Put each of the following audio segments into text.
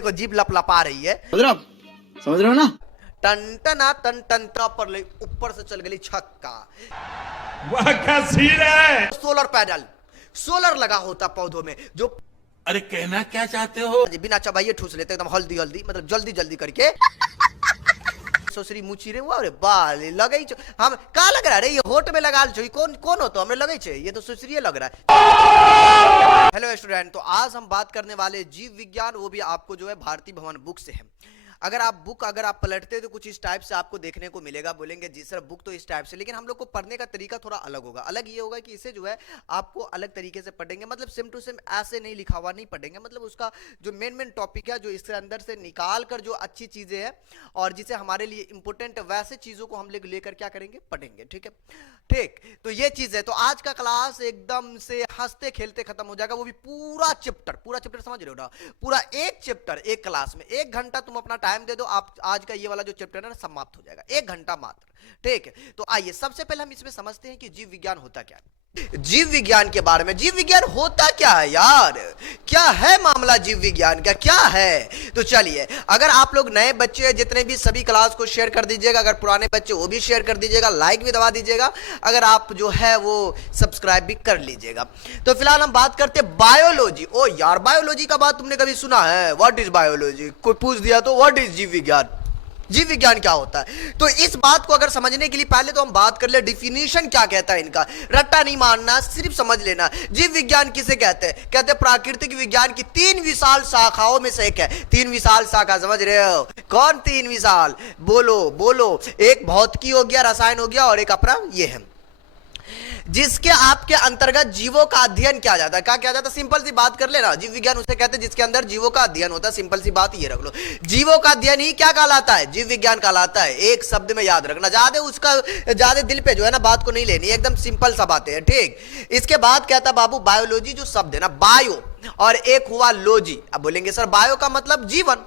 को जीभ लपलपा रही है, समझ रहे हो ना। टन टना टन टन पर ले ऊपर से चल गई छक्का। वाह क्या सीन है। सोलर पैनल, सोलर लगा होता पौधों में, जो अरे कहना क्या चाहते हो। बिना चबाइए ठूस लेते एकदम हल्दी हल्दी, मतलब जल्दी जल्दी करके। सोसरी मुची रे हुआ, अरे बाल लगे हम का लग रहा है रे, ये होठ में लगा लो। कौन कौन हो तो हमें लगे छे, ये तो सुसरी लग रहा है। हेलो स्टूडेंट, तो आज हम बात करने वाले जीव विज्ञान, वो भी आपको जो है भारती भवन बुक से है। अगर आप पलटते तो कुछ इस टाइप से आपको देखने को मिलेगा। बोलेंगे जी सर बुक तो इस टाइप से, लेकिन हम लोग को पढ़ने का तरीका थोड़ा अलग होगा। अलग ये होगा कि इसे जो है आपको अलग तरीके से पढ़ेंगे, मतलब सेम टू सेम ऐसे नहीं लिखा हुआ नहीं पढ़ेंगे। मतलब उसका जो मेन टॉपिक है, जो इसके अंदर से निकाल कर जो अच्छी चीजें हैं और जिसे हमारे लिए इंपॉर्टेंट है, वैसे चीजों को हम लोग लेकर क्या करेंगे, पढ़ेंगे। ठीक है, ठीक, तो ये चीज है। तो आज का क्लास एकदम से हंसते खेलते खत्म हो जाएगा, वो भी पूरा चैप्टर समझ रहे हो ना, पूरा एक चैप्टर एक क्लास में। 1 घंटा तुम अपना टाइम दे दो, आप आज का ये वाला जो चैप्टर है ना समाप्त हो जाएगा, 1 घंटा मात्र। ठीक है, तो आइए सबसे पहले हम इसमें समझते हैं कि जीव विज्ञान होता क्या है। जीव विज्ञान के बारे में, जीव विज्ञान होता क्या है यार, क्या है मामला जीव विज्ञान का, क्या है। तो चलिए, अगर आप लोग नए बच्चे हैं, जितने भी सभी क्लास को शेयर कर दीजिएगा, अगर पुराने बच्चे वो भी शेयर कर दीजिएगा, लाइक भी दबा दीजिएगा, अगर आप जो है वो सब्सक्राइब भी कर लीजिएगा। तो फिलहाल हम बात करते हैं बायोलॉजी। ओ यार, बायोलॉजी का बात तुमने कभी सुना है? व्हाट इज बायोलॉजी, कोई पूछ दिया तो व्हाट इज जीव विज्ञान, जीव विज्ञान क्या होता है। तो इस बात को अगर समझने के लिए पहले तो हम बात कर ले डिफिनीशन क्या कहता है इनका। रट्टा नहीं मारना, सिर्फ समझ लेना। जीव विज्ञान किसे कहते हैं? कहते हैं प्राकृतिक विज्ञान की 3 विशाल शाखाओं में से एक है। 3 विशाल शाखा, समझ रहे हो कौन 3 विशाल? बोलो बोलो। एक भौतिकी हो गया, रसायन हो गया, और एक अपना ये है, जिसके आपके अंतर्गत जीवों का अध्ययन किया जाता है। क्या किया जाता है? सिंपल सी बात कर लेना, जीव विज्ञान उसे कहते हैं जिसके अंदर जीवों का अध्ययन होता है। सिंपल सी बात ये रख लो, जीवों का अध्ययन ही क्या कहलाता है? जीव विज्ञान कहलाता है। एक शब्द में याद रखना, ज्यादा दिल पे जो है ना बात को नहीं लेनी, एकदम सिंपल सा बात है। ठीक, इसके बाद कहता बाबू बायोलॉजी, जो शब्द है ना बायो, और एक हुआ लॉजी। अब बोलेंगे सर बायो का मतलब जीवन,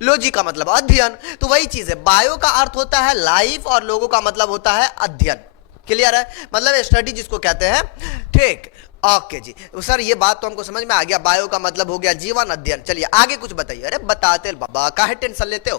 लॉजी का मतलब अध्ययन, तो वही चीज है। बायो का अर्थ होता है लाइफ और लोगो का मतलब होता है अध्ययन। क्लियर है, मतलब स्टडी जिसको कहते हैं। ठीक, ओके जी सर, ये बात तो हमको समझ में आ गया। बायो का मतलब हो गया जीवन, अध्ययन। चलिए आगे कुछ बताइए। अरे बताते बाबा, काहे टेंशन लेते हो।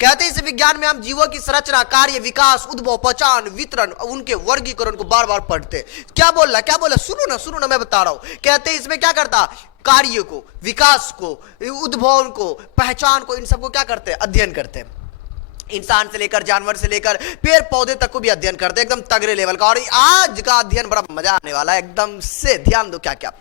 कहते हैं इस विज्ञान में हम जीवों की संरचना, कार्य, विकास, उद्भव, पहचान, वितरण, उनके वर्गीकरण को बार बार पढ़ते। क्या बोल रहा, सुनो ना मैं बता रहा हूं। कहते हैं इसमें क्या करता, कार्य को, विकास को, उद्भव को, पहचान को, इन सबको क्या करते हैं, अध्ययन करते हैं। इंसान से लेकर जानवर से लेकर पेड़ पौधे तक को भी अध्ययन करते हैं, एकदम तगड़े लेवल का। और आज का अध्ययन बड़ा मजा आने वाला है एकदम से, ध्यान दो क्या क्या।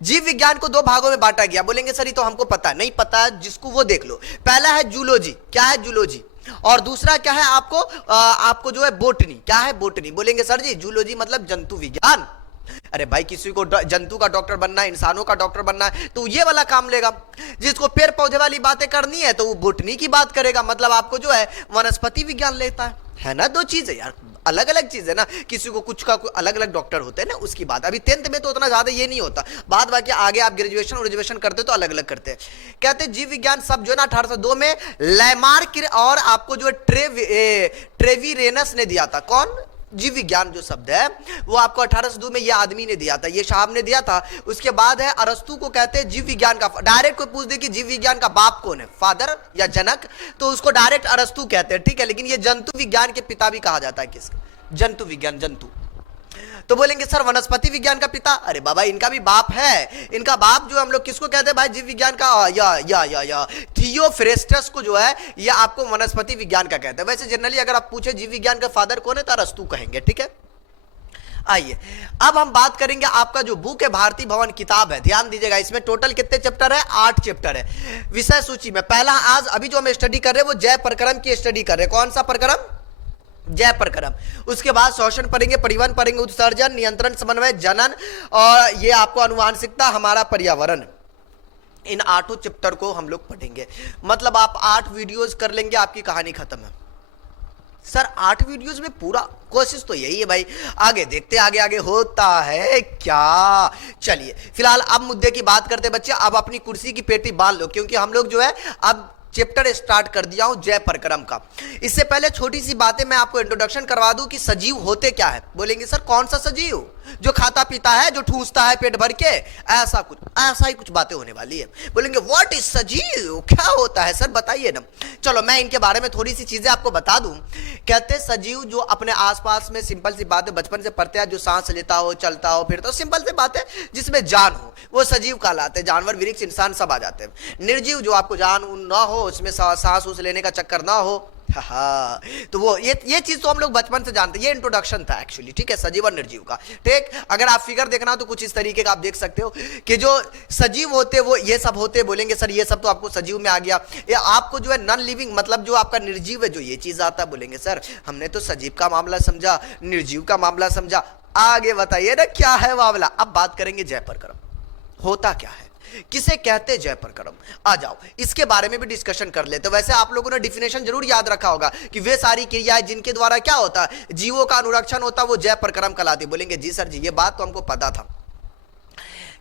जीव विज्ञान को 2 भागों में बांटा गया। बोलेंगे सर ये तो हमको पता नहीं पता, जिसको वो देख लो। पहला है जूलॉजी, क्या है जूलॉजी, और दूसरा क्या है आपको जो है बोटनी। क्या है बोटनी? बोलेंगे सर जी जूलॉजी मतलब जंतु विज्ञान। अरे भाई, किसी को जंतु का डॉक्टर बनना है, इंसानों का डॉक्टर बनना है, तो ये वाला काम लेगा। जिसको पेड़ पौधे वाली बातें करनी है तो वो बोटनी की बात करेगा, मतलब आपको जो है वनस्पति विज्ञान लेता है ना। 2 चीज है यार, अलग अलग चीज है ना। किसी को कुछ का अलग अलग डॉक्टर होते हैं ना, उसकी बात। अभी 10th में तो उतना ज्यादा ये नहीं होता, बाद बाकी आगे आप ग्रेजुएशन करते तो अलग अलग करते हैं। कहते हैं जीव विज्ञान सब जो है ना 1802 में लैमार्क और आपको जो ट्रेविरेनस ने दिया था। कौन? जीव विज्ञान जो शब्द है वो आपको 1802 में ये आदमी ने दिया था, ये साहब ने दिया था। उसके बाद है अरस्तु को कहते हैं जीव विज्ञान का। डायरेक्ट कोई पूछ दे कि जीव विज्ञान का बाप कौन है, फादर या जनक, तो उसको डायरेक्ट अरस्तु कहते हैं। ठीक है, लेकिन ये जंतु विज्ञान के पिता भी कहा जाता है। किसका? जंतु विज्ञान, जंतु। तो बोलेंगे सर वनस्पति विज्ञान का पिता, अरे बाबा इनका भी बाप है। इनका बाप जो हम लोग किसको कहते हैं भाई, जीव विज्ञान का या थियोफ्रेस्टस को जो है ये आपको वनस्पति विज्ञान का कहते हैं। वैसे जनरली अगर आप पूछे जीव विज्ञान का फादर कौन है तो अरस्तु कहेंगे। ठीक है, आइए अब हम बात करेंगे आपका जो बुक है भारती भवन किताब है। ध्यान दीजिएगा, इसमें टोटल कितने चैप्टर है? 8 चैप्टर है। विषय सूची में पहला आज अभी जो हम स्टडी कर रहे हैं वो जय प्रकरण की स्टडी कर रहे हैं। कौन सा प्रकरण? जय प्रकरण। उसके बाद शोषण पढ़ेंगे, परिवहन पढ़ेंगे, उत्सर्जन, नियंत्रण, समन्वय, जनन, और ये आपको आनुवांशिकता, हमारा पर्यावरण। इन 8 चैप्टर को हम लोग पढ़ेंगे। मतलब आप 8 वीडियोस कर लेंगे, आपकी कहानी खत्म है। सर 8 वीडियोस में पूरा? कोशिश तो यही है भाई, आगे देखते आगे आगे होता है क्या। चलिए फिलहाल अब मुद्दे की बात करते बच्चे। अब अपनी कुर्सी की पेटी बांध लो, क्योंकि हम लोग जो है अब चैप्टर स्टार्ट कर दिया हूं जय प्रकरण का। इससे पहले छोटी सी बातें मैं आपको इंट्रोडक्शन करवा दूं कि सजीव होते क्या है। बोलेंगे सर कौन सा सजीव? जो खाता पीता है, जो ठूसता है पेट भर के, ऐसा ही कुछ बातें होने वाली है। बोलेंगे व्हाट इज सजीव, क्या होता है सर बताइए ना। चलो मैं इनके बारे में थोड़ी सी चीजें आपको बता दूं। कहते हैं सजीव जो अपने आसपास में, सिंपल सी बात है, बचपन से पढ़ते हैं, जो सांस लेता हो, चलता हो, फिरता हो, सिंपल सी बात है, जिसमें जान हो वो सजीव कहलाते हैं। जानवर, वृक्ष, इंसान सब आ जाते हैं। निर्जीव जो आपको जान ना हो, उसमें सांस उस लेने का चक्कर ना हो, हाँ, तो वो ये चीज तो हम लोग बचपन से जानते हैं। ये इंट्रोडक्शन था एक्चुअली, ठीक है, सजीव और निर्जीव का। ठीक, अगर आप फिगर देखना हो तो कुछ इस तरीके का आप देख सकते हो कि जो सजीव होते वो ये सब होते। बोलेंगे सर ये सब तो आपको सजीव में आ गया, ये आपको जो है नॉन लिविंग, मतलब जो आपका निर्जीव है, जो ये चीज आता है। बोलेंगे सर हमने तो सजीव का मामला समझा, निर्जीव का मामला समझा, आगे बताइए ना क्या है मामला। अब बात करेंगे जय प्रक्रम, होता क्या है, किसे कहते जय प्रक्रम। आ जाओ इसके बारे में भी डिस्कशन कर लेते। वैसे आप लोगों ने डिफिनेशन जरूर याद रखा होगा कि वे सारी क्रियाएं जिनके द्वारा क्या होता है, जीवों का अनुरक्षण होता, वो जय प्रक्रम कहलाती। बोलेंगे जी सर जी, ये बात तो हमको पता था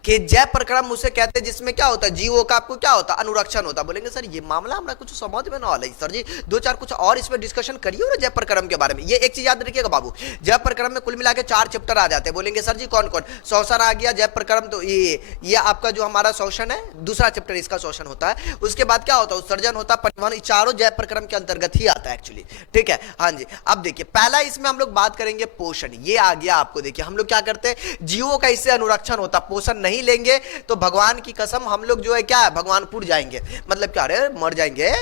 कि जय प्रक्रम उसे कहते हैं जिसमें क्या होता है, जीवों का आपको क्या होता है, अनुरक्षण होता। बोलेंगे सर ये मामला हमारा कुछ समझ में ना आ रही सर जी, दो चार कुछ और इसमें डिस्कशन करिए ना जय प्रक्रम के बारे में। ये एक चीज याद रखिएगा बाबू, जय प्रक्रम में कुल मिला के 4 चैप्टर आ जाते हैं। बोलेंगे सर जी कौन कौन, शोषण आ गया, जय प्रक्रम, तो ये आपका जो हमारा शोषण है, दूसरा चैप्टर इसका शोषण होता है। उसके बाद क्या होता है, उत्सर्जन होता है, परिवहन, चारों जय प्रक्रम के अंतर्गत ही आता है एक्चुअली, ठीक है। हाँ जी, अब देखिए पहला इसमें हम लोग बात करेंगे पोषण, ये आ गया आपको। देखिए हम लोग क्या करते हैं, जीवों का इससे अनुरक्षण होता, पोषण नहीं लेंगे तो भगवान की कसम हम लोग जो है क्या है, भगवानपुर जाएंगे, मतलब क्या रे मर जाएंगे।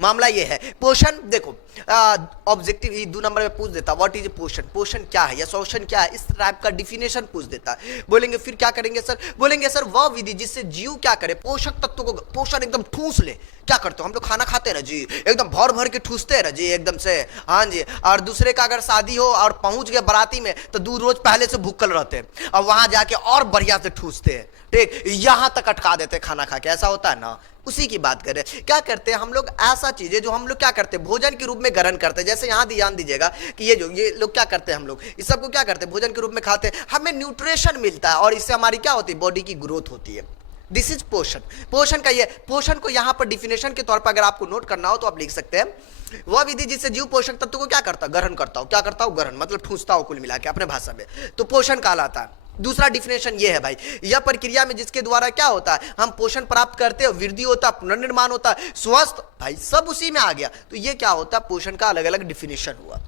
मामला ये है। पोषण देखो ऑब्जेक्टिव 2 नंबर में पूछ देता व्हाट इज पोषण, पोषण क्या है या शोषण क्या है, इस टाइप का डिफिनेशन पूछ देता है। बोलेंगे फिर क्या करेंगे सर, बोलेंगे सर वह विधि जिससे जीव क्या करे, पोषक तत्वों को पोषण एकदम ठूस ले। क्या करते हो हम लोग, खाना खाते हैं ना जी, एकदम भर भर के ठूसते हैं ना जी एकदम से, हाँ जी। और दूसरे का अगर शादी हो और पहुंच गए बराती में तो 2 रोज पहले से भूखल रहते हैं और वहां जाके और बढ़िया से ठूसते हैं, ठीक, यहां तक अटका देते हैं खाना खा के, ऐसा होता है ना। उसी की बात करें, क्या करते हैं हम लोग, ऐसा चीजें जो हम लोग क्या करते हैं, भोजन के रूप में ग्रहण करते हैं। जैसे यहां ध्यान दीजिएगा कि ये लोग क्या करते हैं, हम लोग इस सबको क्या करते हैं, भोजन के रूप में खाते हैं, हमें न्यूट्रिशन मिलता है और इससे हमारी क्या होती है, बॉडी की ग्रोथ होती है। दिस इज पोषण। पोषण का ये, पोषण को यहां पर डिफिनेशन के तौर पर अगर आपको नोट करना हो तो आप लिख सकते हैं, वह विधि जिससे जीव पोषक तत्व को क्या करता, ग्रहण करता हो। क्या करता हो, ग्रहण मतलब ठूसता हो कुल मिला के अपने भाषा में, तो पोषण कहलाता है। दूसरा डिफिनेशन ये है भाई, यह प्रक्रिया में जिसके द्वारा क्या होता है, हम पोषण प्राप्त करते हैं, वृद्धि होता है, पुनर्निर्माण होता है, स्वस्थ, भाई सब उसी में आ गया। तो ये क्या होता है, पोषण का अलग अलग डिफिनेशन हुआ।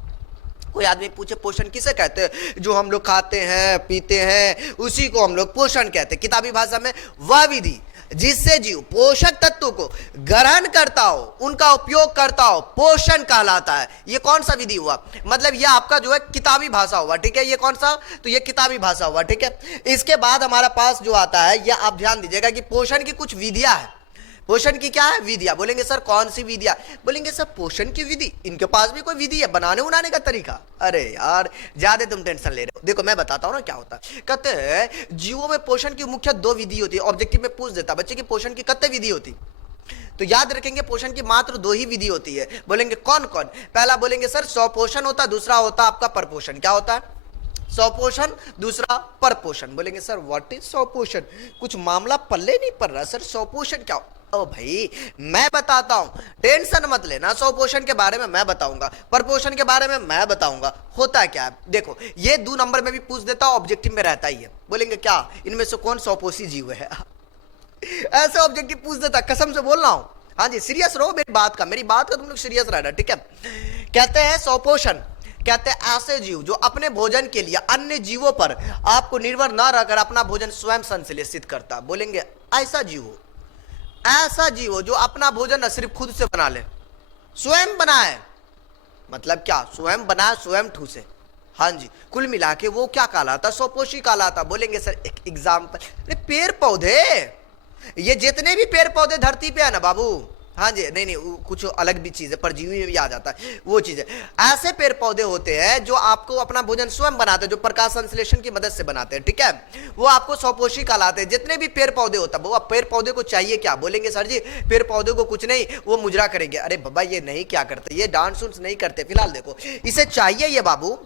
कोई आदमी पूछे पोषण किसे कहते हैं, जो हम लोग खाते हैं पीते हैं उसी को हम लोग पोषण कहते हैं। किताबी भाषा में वह विधि जिससे जीव पोषक तत्वों को ग्रहण करता हो, उनका उपयोग करता हो, पोषण कहलाता है। ये कौन सा विधि हुआ, मतलब ये आपका जो है किताबी भाषा हुआ, ठीक है। ये कौन सा, तो ये किताबी भाषा हुआ, ठीक है। इसके बाद हमारा पास जो आता है, ये आप ध्यान दीजिएगा कि पोषण की कुछ विधियां हैं। पोषण की क्या है, विधियां। बोलेंगे सर कौन सी विधियां, बोलेंगे सर पोषण की विधि, इनके पास भी कोई विधि है, बनाने उनाने का तरीका। अरे यार ज्यादा तुम टेंशन ले रहे हो, देखो मैं बताता हूं ना क्या होता है। कहते हैं जीवों में पोषण की मुख्य 2 विधि होती है। ऑब्जेक्टिव में पूछ देता बच्चे की पोषण की कितने विधि होती, तो याद रखेंगे पोषण की मात्र 2 ही विधि होती है। बोलेंगे कौन कौन, पहला बोलेंगे सर स्वपोषण होता है, दूसरा होता है आपका परपोषण। क्या होता है, स्वपोषण, दूसरा परपोषण। बोलेंगे सर व्हाट इज स्वपोषण, कुछ मामला पल्ले नहीं पड़ रहा सर, स्वपोषण क्या। ओ भाई मैं बताता हूं, टेंशन मत लेना, स्वपोषण के बारे में मैं बताऊंगा, परपोषण के बारे में मैं बताऊंगा। होता क्या है देखो, ये 2 नंबर में भी पूछ देता, ऑब्जेक्टिव में रहता ही है। बोलेंगे क्या, इनमें से कौन स्वपोषी जीव है, ऐसे ऑब्जेक्टिव पूछ देता, कसम से बोल रहा हूं। हाँ जी सीरियस रहो मेरी बात का तुम लोग सीरियस रहना, ठीक है। कहते हैं स्वपोषण, कहते हैं ऐसे जीव जो अपने भोजन के लिए अन्य जीवों पर आपको निर्भर न रहकर अपना भोजन स्वयं संश्लेषित करता। बोलेंगे ऐसा जीव हो, ऐसा जीव हो जो अपना भोजन न सिर्फ खुद से बना ले, स्वयं बनाए, मतलब क्या, स्वयं बनाए स्वयं ठूसे। हाँ जी, कुल मिला के वो क्या कहलाता, स्वपोषी कहलाता। बोलेंगे सर एक एग्जाम्पल, पेड़ पौधे, ये जितने भी पेड़ पौधे धरती पे है ना बाबू, हाँ जी, नहीं कुछ अलग भी चीज है, परजीवी में भी आ जाता है वो चीज है। ऐसे पेड़ पौधे होते हैं जो आपको अपना भोजन स्वयं बनाते हैं, जो प्रकाश संश्लेषण की मदद से बनाते हैं, ठीक है, वो आपको स्वपोषी कहलाते हैं। जितने भी पेड़ पौधे होता है, वो पेड़ पौधे को चाहिए क्या, बोलेंगे सर जी पेड़ पौधे को कुछ नहीं, वो मुजरा करेंगे। अरे बाबा ये नहीं क्या करते, ये डांस उन्स नहीं करते। फिलहाल देखो इसे चाहिए ये बाबू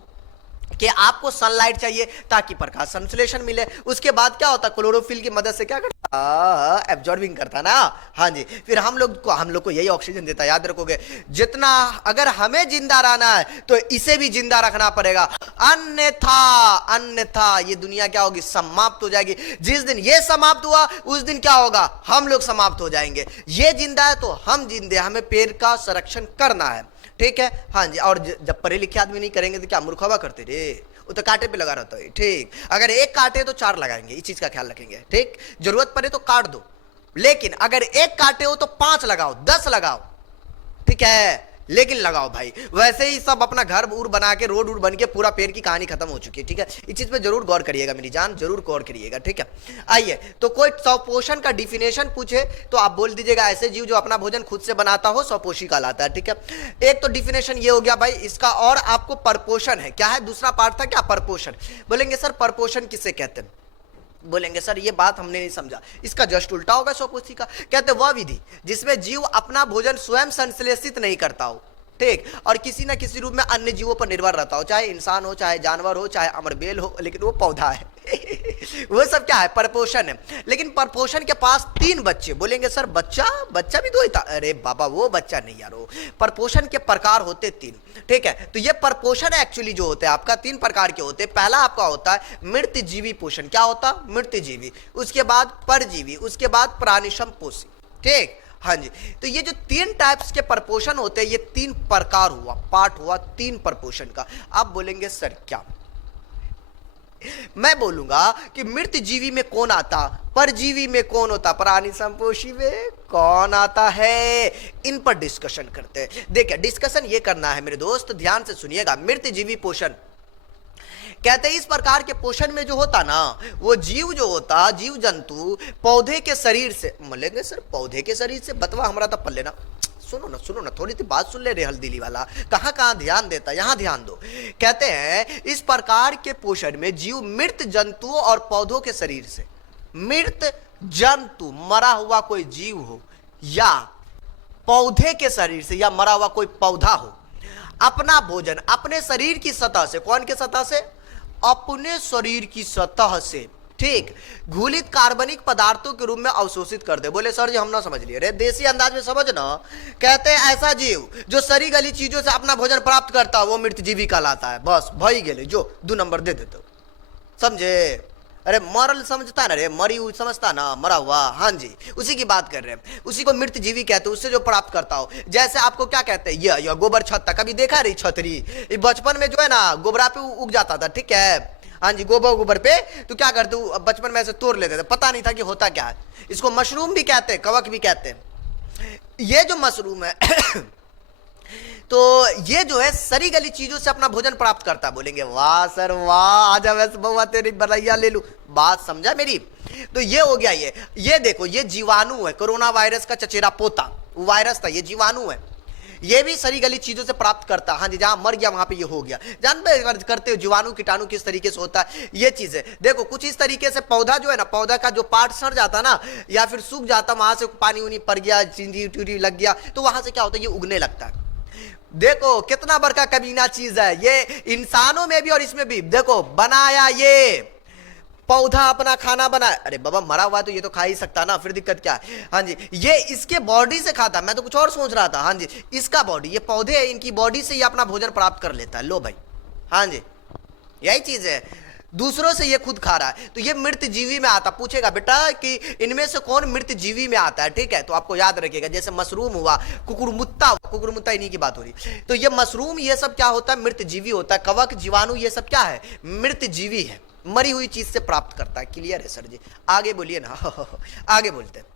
कि आपको सनलाइट चाहिए ताकि प्रकाश संश्लेषण मिले। उसके बाद क्या होता, क्लोरोफिल की मदद से क्या करता, एब्जॉर्बिंग करता ना। हाँ जी, फिर हम लोग को यही ऑक्सीजन देता, याद रखोगे। जितना अगर हमें जिंदा रहना है तो इसे भी जिंदा रखना पड़ेगा, अन्यथा ये दुनिया क्या होगी, समाप्त हो जाएगी। जिस दिन ये समाप्त हुआ उस दिन क्या होगा, हम लोग समाप्त हो जाएंगे। ये जिंदा है तो हम जिंदे, हमें पेड़ का संरक्षण करना है, ठीक है। हाँ जी, और जब पढ़े लिखे आदमी नहीं करेंगे तो क्या मूर्खवा करते रे, वो तो कांटे पे लगा रहता है, ठीक। अगर एक काटे तो 4 लगाएंगे, इस चीज का ख्याल रखेंगे, ठीक। जरूरत पड़े तो काट दो, लेकिन अगर एक काटे हो तो 5 लगाओ, 10 लगाओ, ठीक है, लेकिन लगाओ भाई। वैसे ही सब अपना घर उर बना के, रोड बन के पूरा पेड़ की कहानी खत्म हो चुकी है, ठीक है। इस चीज पे जरूर गौर करिएगा मेरी जान, जरूर गौर करिएगा, ठीक है। आइए, तो कोई स्वपोषण का डिफिनेशन पूछे तो आप बोल दीजिएगा ऐसे जीव जो अपना भोजन खुद से बनाता हो स्वपोषी कहलाता है, ठीक है। एक तो डिफिनेशन ये हो गया भाई इसका, और आपको परपोषण है, क्या है दूसरा पार्ट था क्या, परपोषण। बोलेंगे सर परपोषण किसे कहते हैं, बोलेंगे सर ये बात हमने नहीं समझा, इसका जस्ट उल्टा होगा स्वपोषी का। कहते वह विधि जिसमें जीव अपना भोजन स्वयं संश्लेषित नहीं करता हो, ठीक, और किसी ना किसी रूप में अन्य जीवों पर निर्भर रहता हो, चाहे इंसान हो, चाहे जानवर हो, चाहे अमरबेल हो, लेकिन वो पौधा है वो सब क्या है, परपोषण है। लेकिन परपोषण के पास 3 बच्चे। बोलेंगे सर बच्चा भी 2 ही था, अरे बाबा वो बच्चा नहीं यारो, परपोषण के प्रकार होते 3, ठीक है। तो ये परपोषण एक्चुअली जो होते हैं आपका 3 प्रकार के होते हैं। पहला आपका होता है मृतजीवी पोषण, क्या होता, मृतजीवी, उसके बाद परजीवी, उसके बाद प्राणिसम पोषी, ठीक। हाँ जी, तो ये जो 3 टाइप्स के परपोषण होते हैं, ये 3 प्रकार हुआ, पार्ट हुआ 3 परपोषण का। आप बोलेंगे सर क्या, मैं बोलूंगा कि मृत जीवी में कौन आता, परजीवी में कौन होता, प्राणी संपोषी में कौन आता है, इन पर डिस्कशन करते हैं। देखिए डिस्कशन ये करना है मेरे दोस्त, ध्यान से सुनिएगा। मृत जीवी पोषण कहते हैं इस प्रकार के पोषण में जो होता ना, वो जीव जो होता, जीव जंतु पौधे के शरीर से, बोलेंगे सर पौधे के शरीर से, बतवा हमारा तो पल्ले ना, सुनो ना थोड़ी सी बात सुन ले रे हल्दीली वाला, कहाँ ध्यान देता, यहां ध्यान दो। कहते हैं इस प्रकार के पोषण में जीव मृत जंतुओं और पौधों के शरीर से, मृत जंतु मरा हुआ कोई जीव हो या पौधे के शरीर से या मरा हुआ कोई पौधा हो, अपना भोजन अपने शरीर की सतह से, कौन के सतह से, अपने शरीर की सतह से, ठीक, घुलित कार्बनिक पदार्थों के रूप में अवशोषित कर दे। बोले सर जी हम ना समझ लिए, अरे देसी अंदाज में समझ ना। कहते हैं ऐसा जीव जो सड़ी गली चीजों से अपना भोजन प्राप्त करता है वो मृत जीवी कहलाता है। बस भाई गेले जो 2 नंबर दे देते, समझे। अरे मरल समझता ना रे, मरी हुई समझता ना, मरा हुआ, हाँ जी उसी की बात कर रहे हैं, उसी को मृत जीवी कहते हैं, उससे जो प्राप्त करता हो। जैसे आपको क्या कहते हैं, यह गोबर छत्ता, कभी देखा रही छतरी, बचपन में जो है ना गोबरा पे उग जाता था, ठीक है, हाँ जी गोबर पे, तो क्या करते बचपन में ऐसे तोड़ लेते थे, पता नहीं था कि होता क्या है। इसको मशरूम भी कहते हैं, कवक भी कहते हैं। ये जो मशरूम है तो ये जो है सरी गली चीजों से अपना भोजन प्राप्त करता है। बोलेंगे वाह सर वाह, आजा वैसे बहुआ तेरी बलैया ले लूं, बात समझा मेरी। तो ये हो गया, ये देखो ये जीवाणु है, कोरोना वायरस का चचेरा पोता, वायरस था, ये जीवाणु है, ये भी सरी गली चीजों से प्राप्त करता। हाँ जी, जहां मर गया वहां पे ये हो गया। जानते करते हो जीवाणु कीटाणु किस तरीके से होता है, ये चीजें देखो कुछ इस तरीके से। पौधा जो है ना, पौधा का जो पार्ट सड़ जाता ना या फिर सूख जाता, वहां से पानी उनी पड़ गया, चिंदी टूटी लग गया, तो वहां से क्या होता है, ये उगने लगता है। देखो कितना बड़का कमीना चीज है ये, इंसानों में भी और इसमें भी। देखो बनाया ये पौधा अपना खाना बना, अरे बाबा मरा हुआ तो ये तो खा ही सकता ना, फिर दिक्कत क्या है। हाँ जी, ये इसके बॉडी से खाता, मैं तो कुछ और सोच रहा था। हाँ जी, इसका बॉडी, ये पौधे हैं, इनकी बॉडी से ये अपना भोजन प्राप्त कर लेता है। लो भाई, हाँ जी यही चीज है, दूसरों से ये खुद खा रहा है। तो ये मृत जीवी में आता। पूछेगा बेटा कि इनमें से कौन मृत जीवी में आता है, ठीक है, तो आपको याद रखिएगा जैसे मशरूम हुआ, कुकुरमुत्ता इन्हीं की बात हो रही। तो ये मशरूम ये सब क्या होता है, मृत जीवी होता है। कवक जीवाणु ये सब क्या है, मृत जीवी है, मरी हुई चीज से प्राप्त करता है। क्लियर है सर जी, आगे बोलिए ना आगे बोलते हैं।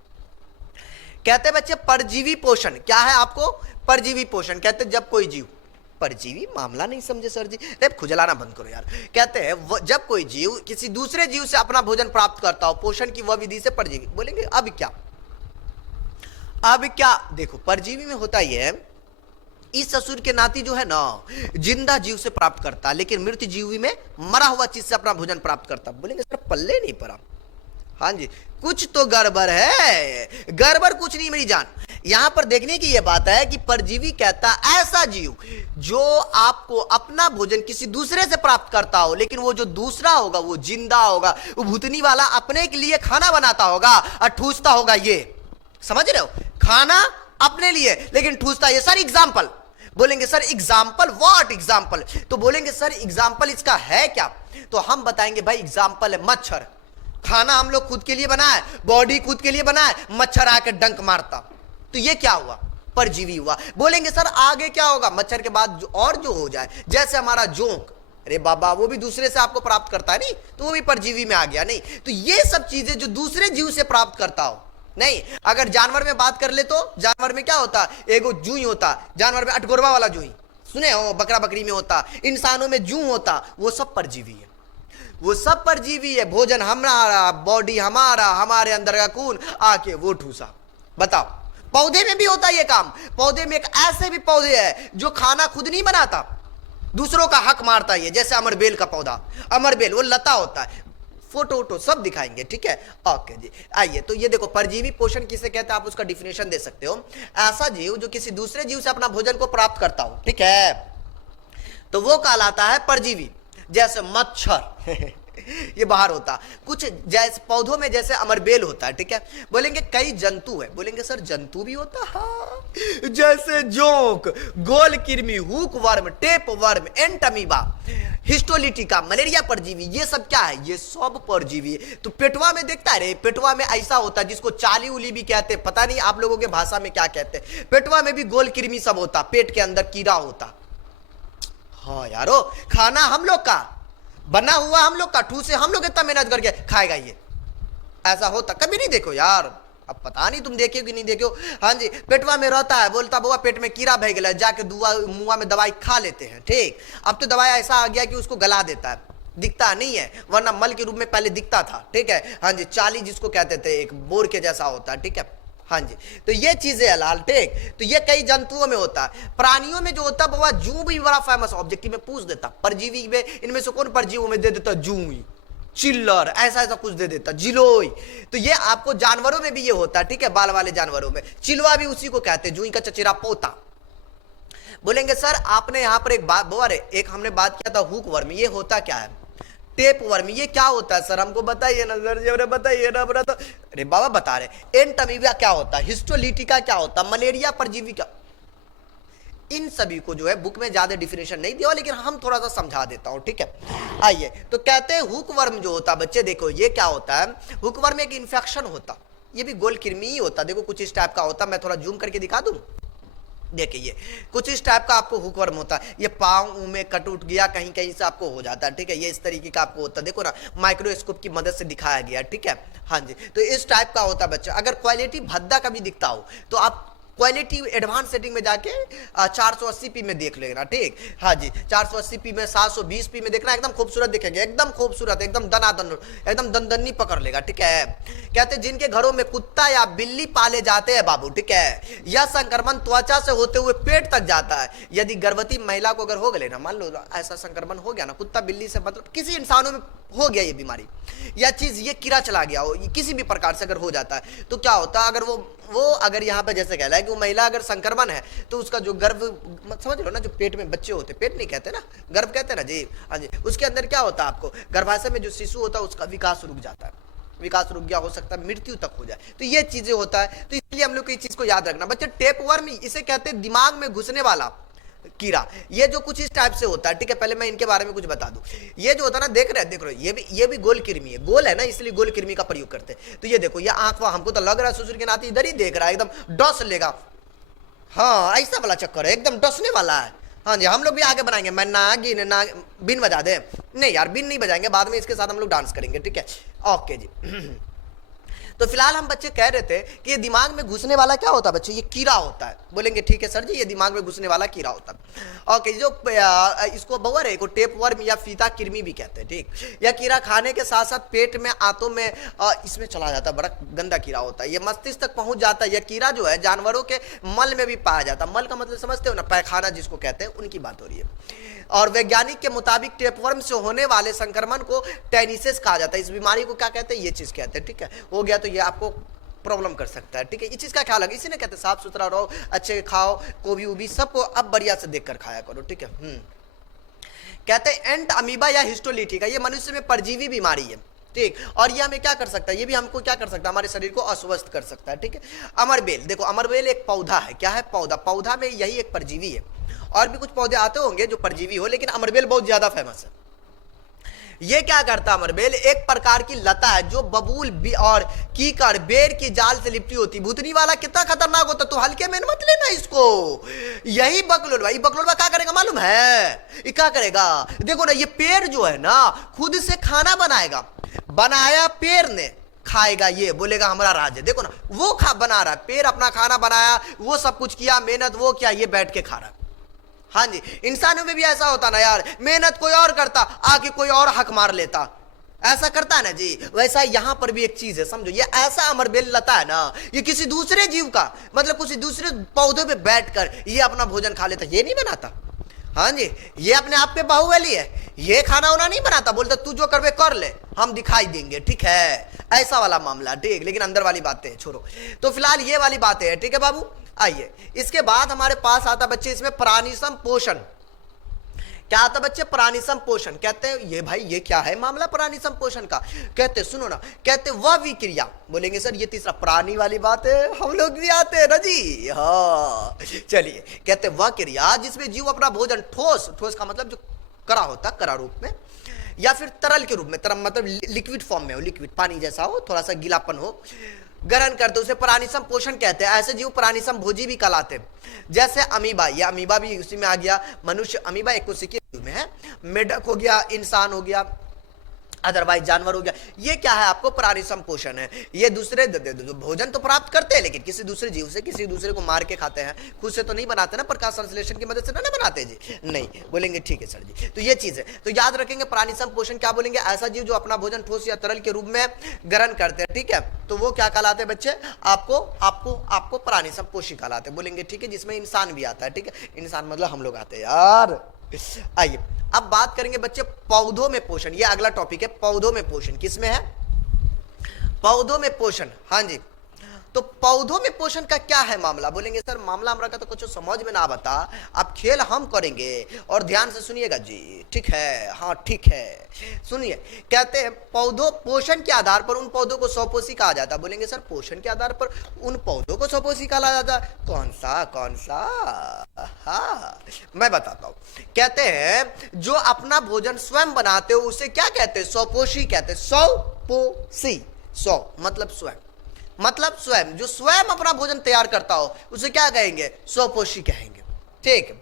कहते हैं बच्चे परजीवी पोषण क्या है, आपको परजीवी पोषण कहते हैं जब कोई जीव, परजीवी मामला नहीं समझे सर जी, अरे खुजलाना बंद करो यार। कहते हैं जब कोई जीव किसी दूसरे जीव से अपना भोजन प्राप्त करता हो, पोषण की वह विधि से परजीवी। बोलेंगे अब क्या, देखो परजीवी में होता ही है, इस ससुर के नाती जो है ना जिंदा जीव से प्राप्त करता, लेकिन मृत जीवी में मरा हुआ चीज से अपना भोजन प्राप्त करता। बोलेंगे सर पल्ले नहीं पड़ा, हाँ जी कुछ तो गड़बड़ है। गड़बड़ कुछ नहीं मेरी जान, यहां पर देखने की यह बात है कि परजीवी कहता ऐसा जीव जो आपको अपना भोजन किसी दूसरे से प्राप्त करता हो, लेकिन वो जो दूसरा होगा वो जिंदा होगा, वो भूतनी वाला अपने के लिए खाना बनाता होगा और ठूसता होगा। ये समझ रहे हो, खाना अपने लिए लेकिन ठूसता है। सर एग्जाम्पल बोलेंगे, सर एग्जाम्पल व्हाट एग्जाम्पल, तो बोलेंगे सर एग्जाम्पल इसका है क्या, तो हम बताएंगे भाई एग्जाम्पल है मच्छर। खाना हम लोग खुद के लिए बनाए, बॉडी खुद के लिए बनाए, मच्छर आकर डंक मारता, तो ये क्या हुआ, परजीवी हुआ। बोलेंगे सर आगे क्या होगा, मच्छर के बाद जो हो जाए, जैसे हमारा जोंक, अरे बाबा वो भी दूसरे से आपको प्राप्त करता है, नहीं तो वो भी परजीवी में आ गया। नहीं तो ये सब चीजें जो दूसरे जीव से प्राप्त करता हो, नहीं अगर जानवर में बात कर ले तो जानवर में क्या होता, एगो जूई होता, जानवर में अटगोरवा वाला जूई सुने हो, बकरा बकरी में होता, इंसानों में जू होता, वो सब परजीवी है, वो सब परजीवी है। भोजन हमारा, बॉडी हमारा, हमारे अंदर का खून आके वो ठूसा। बताओ पौधे में भी होता ये काम। पौधे में एक ऐसे भी पौधे हैं जो खाना खुद नहीं बनाता, दूसरों का हक मारता है, जैसे अमरबेल का पौधा, अमरबेल वो लता होता है, फोटो वोटो सब दिखाएंगे, ठीक है। ओके जी, आइए तो ये देखो परजीवी पोषण किसे कहते हैं, आप उसका डिफिनेशन दे सकते हो, ऐसा जीव जो किसी दूसरे जीव से अपना भोजन को प्राप्त करता हो, ठीक है, तो वो कहलाता है परजीवी। जैसे मच्छर ये बाहर होता, कुछ जैसे पौधों में जैसे अमरबेल होता है, ठीक है। बोलेंगे कई जंतु है, बोलेंगे सर जंतु भी होता है, जैसे जोंक, गोल कृमि, hook worm, tape worm, Entamoeba, histolytica, malaria परजीवी, ये सब क्या है, ये सब परजीवी है। तो पेटवा में देखता है रे, पेटवा में ऐसा होता है जिसको चाली उली भी कहते हैं, पता नहीं आप लोगों के भाषा में क्या कहते हैं, पेटवा में भी गोल कृमि सब होता, पेट के अंदर कीड़ा होता। हाँ यारो, खाना हम लोग का बना हुआ, हम लोग का ठूसे, हम लोग इतना मेहनत करके खाएगा, ये ऐसा होता कभी नहीं देखो यार, अब पता नहीं तुम देखे कि नहीं देखे हो। हाँ जी, पेटवा में रहता है, बोलता बुआ पेट में कीड़ा भय गया, जाके मुआ में दवाई खा लेते हैं, ठीक। अब तो दवाई ऐसा आ गया कि उसको गला देता है, दिखता नहीं है, वरना मल के रूप में पहले दिखता था, ठीक है। हाँ जी, चाली जिसको कहते थे, एक बोर के जैसा होता है, ठीक है। हाँ जी, तो ये चीजें है लाल, ठीक। तो ये कई जंतुओं में होता है। प्राणियों में जो होता है बाबा, जू भी बड़ा फेमस ऑब्जेक्टिव में पूछ देता, परजीवी में इनमें से कौन परजीवों में दे देता, जू, चिल्लर, ऐसा ऐसा कुछ दे देता, जिलोई। तो ये आपको जानवरों में भी ये होता है, ठीक है, बाल वाले जानवरों में। चिलवा भी उसी को कहते हैं, जूई का चचेरा पोता। बोलेंगे सर आपने यहाँ पर एक बात बोला, एक हमने बात किया था हुक वर्म, ये होता क्या है, टेप वर्म, ये क्या होता है सर, हमको बताइए ना सर जी, बताइए ना बड़ा। तो अरे बाबा बता रहे। एंटमीबिया क्या होता है, हिस्टोलिटिका क्या होता है, मलेरिया परजीवी क्या, इन सभी को जो है बुक में ज्यादा डिफिनेशन नहीं दिया, लेकिन हम थोड़ा सा समझा देता हूं, ठीक है। आइए तो कहते हैं हुक वर्म जो होता है बच्चे, देखो ये क्या होता है, हुक वर्म एक इन्फेक्शन होता, ये भी गोल कृमि ही होता, देखो कुछ इस टाइप का होता, मैं थोड़ा जूम करके दिखा दूं, देखिए कुछ इस टाइप का आपको हुक वर्म होता है। ये पाँव में कट उठ गया, कहीं कहीं से आपको हो जाता है, ठीक है, ये इस तरीके का आपको होता है, देखो ना माइक्रोस्कोप की मदद से दिखाया गया, ठीक है। हाँ जी, तो इस टाइप का होता है बच्चा। अगर क्वालिटी भद्दा का भी दिखता हो तो आप क्वालिटी एडवांस सेटिंग में जाके 480p में देख लेना, ठीक। हाँ जी, 480p में, 720p में देखना, एकदम खूबसूरत दिखेंगे, एकदम खूबसूरत, एकदम दनादन, एकदम दंदनी पकड़ लेगा, ठीक है। कहते जिनके घरों में कुत्ता या बिल्ली पाले जाते हैं बाबू, ठीक है, यह संक्रमण त्वचा से होते हुए पेट तक जाता है। यदि गर्भवती महिला को अगर हो गए ना, मान लो ऐसा संक्रमण हो गया ना, कुत्ता बिल्ली से, मतलब किसी इंसानों में हो गया ये बीमारी या चीज, ये कीड़ा चला गया हो, किसी भी प्रकार से अगर हो जाता है, तो क्या होता है, अगर वो अगर यहाँ पे जैसे कह रहा है कि वो महिला अगर संक्रमण है, तो उसका जो गर्भ, समझ लो ना, जो पेट में बच्चे होते, पेट नहीं कहते ना, गर्भ कहते हैं ना जी, हाँ जी, उसके अंदर क्या होता है, आपको गर्भाशय में जो शिशु होता है उसका विकास रुक जाता है, विकास रुक गया, हो सकता है मृत्यु तक हो जाए, तो ये चीजें होता है। तो इसलिए हम लोग को इस चीज को याद रखना बच्चे। टेप वर्म इसे कहते हैं दिमाग में घुसने वाला कीड़ा, ये जो कुछ इस टाइप से होता है, ठीक है। पहले मैं इनके बारे में कुछ बता दूं, ये जो होता है ना, देख रहे हो, ये भी गोल कृमि है, गोल है ना, इसलिए गोल कृमि का प्रयोग करते हैं। तो ये देखो, ये आंख, हमको तो लग रहा है ससुर के नाते इधर ही देख रहा है, एकदम डस लेगा, हाँ ऐसा वाला चक्कर है, एकदम डसने वाला है। हाँ जी, हम लोग भी आगे बनाएंगे, मैं नागिन ना बिन बजा दे, नहीं यार बिन नहीं बजाएंगे, बाद में इसके साथ हम लोग डांस करेंगे, ठीक है। ओके जी तो फिलहाल हम बच्चे कह रहे थे कि ये दिमाग में घुसने वाला क्या होता है बच्चे, ये कीड़ा होता है। बोलेंगे ठीक है सर जी, ये दिमाग में घुसने वाला कीड़ा होता है। ओके, जो इसको बवर है, को टेप वर्म या फीता कृमि भी कहते हैं, ठीक। यह कीड़ा खाने के साथ साथ पेट में, आंतों में इसमें चला जाता है, बड़ा गंदा कीड़ा होता है, ये मस्तिष्क तक पहुंच जाता है। यह कीड़ा जो है जानवरों के मल में भी पाया जाता है, मल का मतलब समझते हो ना, पैखाना जिसको कहते हैं, उनकी बात हो रही है। और वैज्ञानिक के मुताबिक टेपवर्म से होने वाले संक्रमण को टेनिसेस कहा जाता है। इस बीमारी को क्या कहते हैं, ये चीज कहते हैं, ठीक है। हो गया, तो ये आपको प्रॉब्लम कर सकता है, ठीक है। इस चीज का ख्याल रखिए, इसी ने कहते हैं साफ सुथरा रहो, अच्छे खाओ, गोभी उभी सबको अब बढ़िया से देख कर खाया करो, ठीक है। कहते हैं एंट अमीबा या हिस्टोलिटिका, ये मनुष्य में परजीवी बीमारी है, ठीक। और ये हमें क्या कर सकता है, ये भी हमको क्या कर सकता है, हमारे शरीर को अस्वस्थ कर सकता है, ठीक है। अमरबेल, देखो अमरबेल एक पौधा है, क्या है, पौधा, पौधा में यही एक परजीवी है। और भी कुछ पौधे आते होंगे जो परजीवी हो, लेकिन अमरबेल बहुत ज्यादा फेमस है। ये क्या करता है अमरबेल, एक प्रकार की लता है जो बबूल और कीकर बेर की जाल से लिपटी होती। भूतनी वाला कितना खतरनाक होता, तो हल्के में मत लेना इसको। यही बकलोलवा, ये बकलोलवा क्या करेगा मालूम है, ये क्या करेगा, देखो ना, ये पेड़ जो है ना खुद से खाना बनाएगा, बनाया पेड़ ने, खाएगा, ये बोलेगा हमारा राज है। देखो ना, वो बना रहा है, पेड़ अपना खाना बनाया, वो सब कुछ किया, मेहनत वो किया, ये बैठ के खा रहा है। हाँ जी, इंसानों में भी ऐसा होता ना यार, मेहनत कोई और करता, आके कोई और हक मार लेता, ऐसा करता है ना जी। वैसा यहां पर भी एक चीज है, समझो, ये ऐसा अमरबेल लता है ना, ये किसी दूसरे जीव का, मतलब किसी दूसरे पौधे पे बैठकर ये अपना भोजन खा लेता, ये नहीं बनाता। हाँ जी, ये अपने आप पे बाहुबली है, ये खाना वाना नहीं बनाता, बोलता तू जो करवे कर ले, हम दिखाई देंगे, ठीक है, ऐसा वाला मामला, ठीक। लेकिन अंदर वाली बातें छोड़ो, तो फिलहाल ये वाली बातें है, ठीक है बाबू। आइए, इसके बाद हमारे पास आता बच्चे इसमें प्राणी संपोषण। क्या आता बच्चे, प्राणी संपोषण। कहते हैं ये भाई ये क्या है मामला प्राणी संपोषण का, कहते सुनो ना, कहते वह विक्रिया, बोलेंगे सर ये तीसरा प्राणी वाली बात है, हम लोग भी आते हैं ना जी, हाँ चलिए। कहते वह क्रिया जिसमें जीव अपना भोजन ठोस, ठोस का मतलब जो करा होता, करा रूप में, या फिर तरल के रूप में, तरल मतलब लिक्विड फॉर्म में हो, लिक्विड पानी जैसा हो, थोड़ा सा गीलापन हो, ग्रहण करते उसे प्राणी संपोषण कहते हैं। ऐसे जीव प्राणी संभोजी भी कहलाते हैं, जैसे अमीबा, ये अमीबा भी उसी में आ गया, मनुष्य अमीबा एक कोशिकीय जीव में है, मेढक हो गया, इंसान हो गया, अदरवाइज जानवर हो गया। ये क्या है, आपको प्राणी संपोषण है। ये दूसरे भोजन तो प्राप्त करते हैं, लेकिन किसी दूसरे जीव से, किसी दूसरे को मार के खाते हैं, खुद से तो नहीं बनाते ना, प्रकाश संश्लेषण की मदद से ना बनाते जी, नहीं। बोलेंगे ठीक है सर जी, तो ये चीज है, तो याद रखेंगे प्राणी संपोषण क्या बोलेंगे, ऐसा जीव जो अपना भोजन ठोस या तरल के रूप में ग्रहण करते हैं, ठीक है, तो वो क्या कहलाते हैं बच्चे, आपको आपको आपको प्राणी संपोषी कहलाते हैं, बोलेंगे ठीक है, जिसमें इंसान भी आता है, ठीक है, इंसान मतलब हम लोग आते हैं यार। आइए अब बात करेंगे बच्चे पौधों में पोषण, ये अगला टॉपिक है, पौधों में पोषण। किसमें है, पौधों में पोषण, हाँ जी। तो पौधों में पोषण का क्या है मामला, बोलेंगे सर मामला हमरा का तो कुछ समझ में ना बता, अब खेल हम करेंगे और ध्यान से सुनिएगा जी, ठीक है, हाँ ठीक है, सुनिए। कहते हैं पौधों पोषण के आधार पर उन पौधों को स्वपोषी कहा जाता है, बोलेंगे सर पोषण के आधार पर उन पौधों को स्वपोषी कहा जाता है, कौन सा, हाँ मैं बताता हूं। कहते हैं जो अपना भोजन स्वयं बनाते हो उसे क्या कहते हैं, स्वपोषी कहते हैं, स्वपोषी, स्व मतलब स्वयं, मतलब स्वयं, जो स्वयं अपना भोजन तैयार करता हो उसे क्या कहेंगे, स्वपोषी कहेंगे, ठीक।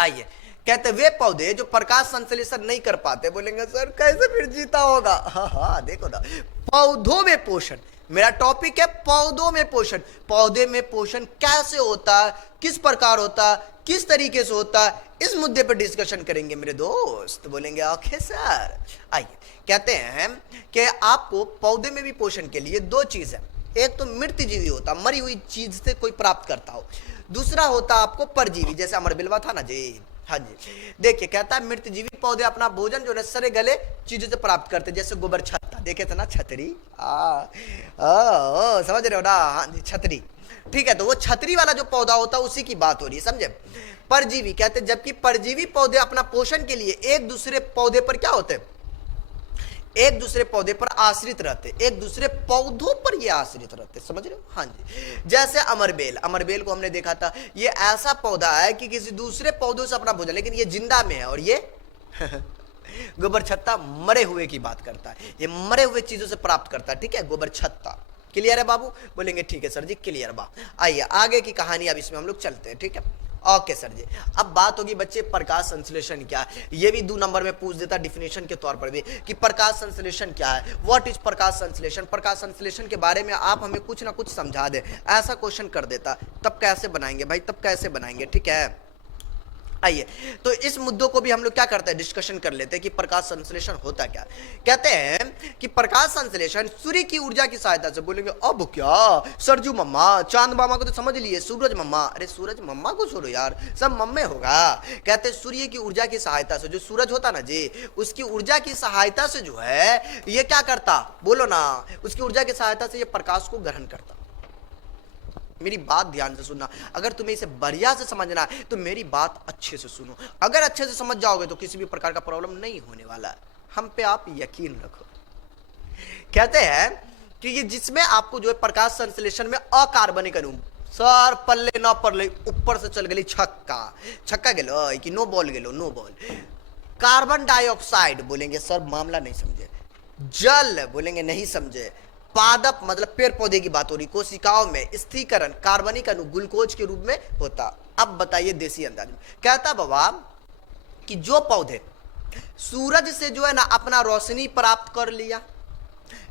आइए, कहते वे पौधे जो प्रकाश संश्लेषण नहीं कर पाते, बोलेंगे सर कैसे फिर जीता होगा, हाँ देखो ना, पौधों में पोषण मेरा टॉपिक है, पौधों में पोषण। पौधे में पोषण कैसे होता, किस प्रकार होता, किस तरीके से होता, इस मुद्दे पर डिस्कशन करेंगे मेरे दोस्त, बोलेंगे ओके सर। आइए, कहते हैं कि आपको पौधे में भी पोषण के लिए दो चीज है, एक तो मृत जीवी होता, मरी हुई चीज से कोई प्राप्त करता हो, दूसरा होता आपको परजीवी, जैसे अमरबिलवा था ना जी, हाँ जी। देखिए कहता है मृत जीवी पौधे अपना भोजन जो है सड़े गले चीजों से प्राप्त करते, जैसे गोबर छत्ता, देखे थे ना छतरी, समझ रहे हो ना, हाँ जी छतरी, ठीक है। तो वो छतरी वाला जो पौधा होता है उसी की बात हो रही है, समझे। परजीवी कहते हैं जबकि परजीवी पौधे अपना पोषण के लिए एक दूसरे पौधे पर क्या होते हैं, एक दूसरे पौधे पर आश्रित रहते, एक दूसरे पौधों पर ये आश्रित रहते, समझ रहे हो, हाँ जी। जैसे अमरबेल, अमरबेल को हमने देखा था, ये ऐसा पौधा है कि किसी दूसरे पौधों से अपना भोजन, लेकिन ये जिंदा में है, और ये गोबर छत्ता मरे हुए की बात करता है, ये मरे हुए चीजों से प्राप्त करता है, ठीक है, गोबर छत्ता। क्लियर है बाबू, बोलेंगे ठीक है सर जी क्लियर बा। आइए आगे की कहानी अब इसमें हम लोग चलते हैं, ठीक है, ओके सर जी। अब बात होगी बच्चे प्रकाश संश्लेषण क्या है, ये भी 2 नंबर में पूछ देता डिफिनेशन के तौर पर भी कि प्रकाश संश्लेषण क्या है, व्हाट इज प्रकाश संश्लेषण। प्रकाश संश्लेषण के बारे में आप हमें कुछ ना कुछ समझा दे, ऐसा क्वेश्चन कर देता, तब कैसे बनाएंगे भाई, तब कैसे बनाएंगे, ठीक है। आइए, तो इस मुद्दों को भी हम लोग क्या करते हैं, डिस्कशन कर लेते हैं कि प्रकाश संश्लेषण होता क्या। कहते हैं कि प्रकाश संश्लेषण सूर्य की ऊर्जा की सहायता से। बोलेंगे अब क्या सरजू मम्मा, चांद मामा को तो समझ लिए, सूरज मम्मा, अरे सूरज मम्मा को छोड़ो यार, सब मम्मे होगा। कहते हैं सूर्य की ऊर्जा की सहायता से, जो सूरज होता ना जी, उसकी ऊर्जा की सहायता से जो है ये क्या करता, बोलो ना, उसकी ऊर्जा की सहायता से ये प्रकाश को ग्रहण करता। मेरी बात ध्यान से सुनना, अगर तुम्हें इसे बढ़िया से समझना है तो मेरी बात अच्छे से सुनो। अगर अच्छे से समझ जाओगे तो किसी भी प्रकार का प्रॉब्लम नहीं होने वाला है, हम पे आप यकीन रखो। कहते हैं कि ये जिसमें आपको जो है प्रकाश संश्लेषण में अकार्बनिक अणु, सर पल्ले ना पल्ले, ऊपर से चल गई छक्का, छक्का गेलो कि नो बॉल गेलो, नो बॉल। कार्बन डाइऑक्साइड, बोलेंगे सर मामला नहीं समझे। जल, बोलेंगे नहीं समझे। पादप मतलब पेड़ पौधे की बात हो रही, कोशिकाओं में स्थिरीकरण कार्बनिक अणु ग्लूकोज के रूप में होता। अब बताइए देसी अंदाज में, कहता बाबा कि जो पौधे सूरज से जो है ना अपना रोशनी प्राप्त कर लिया,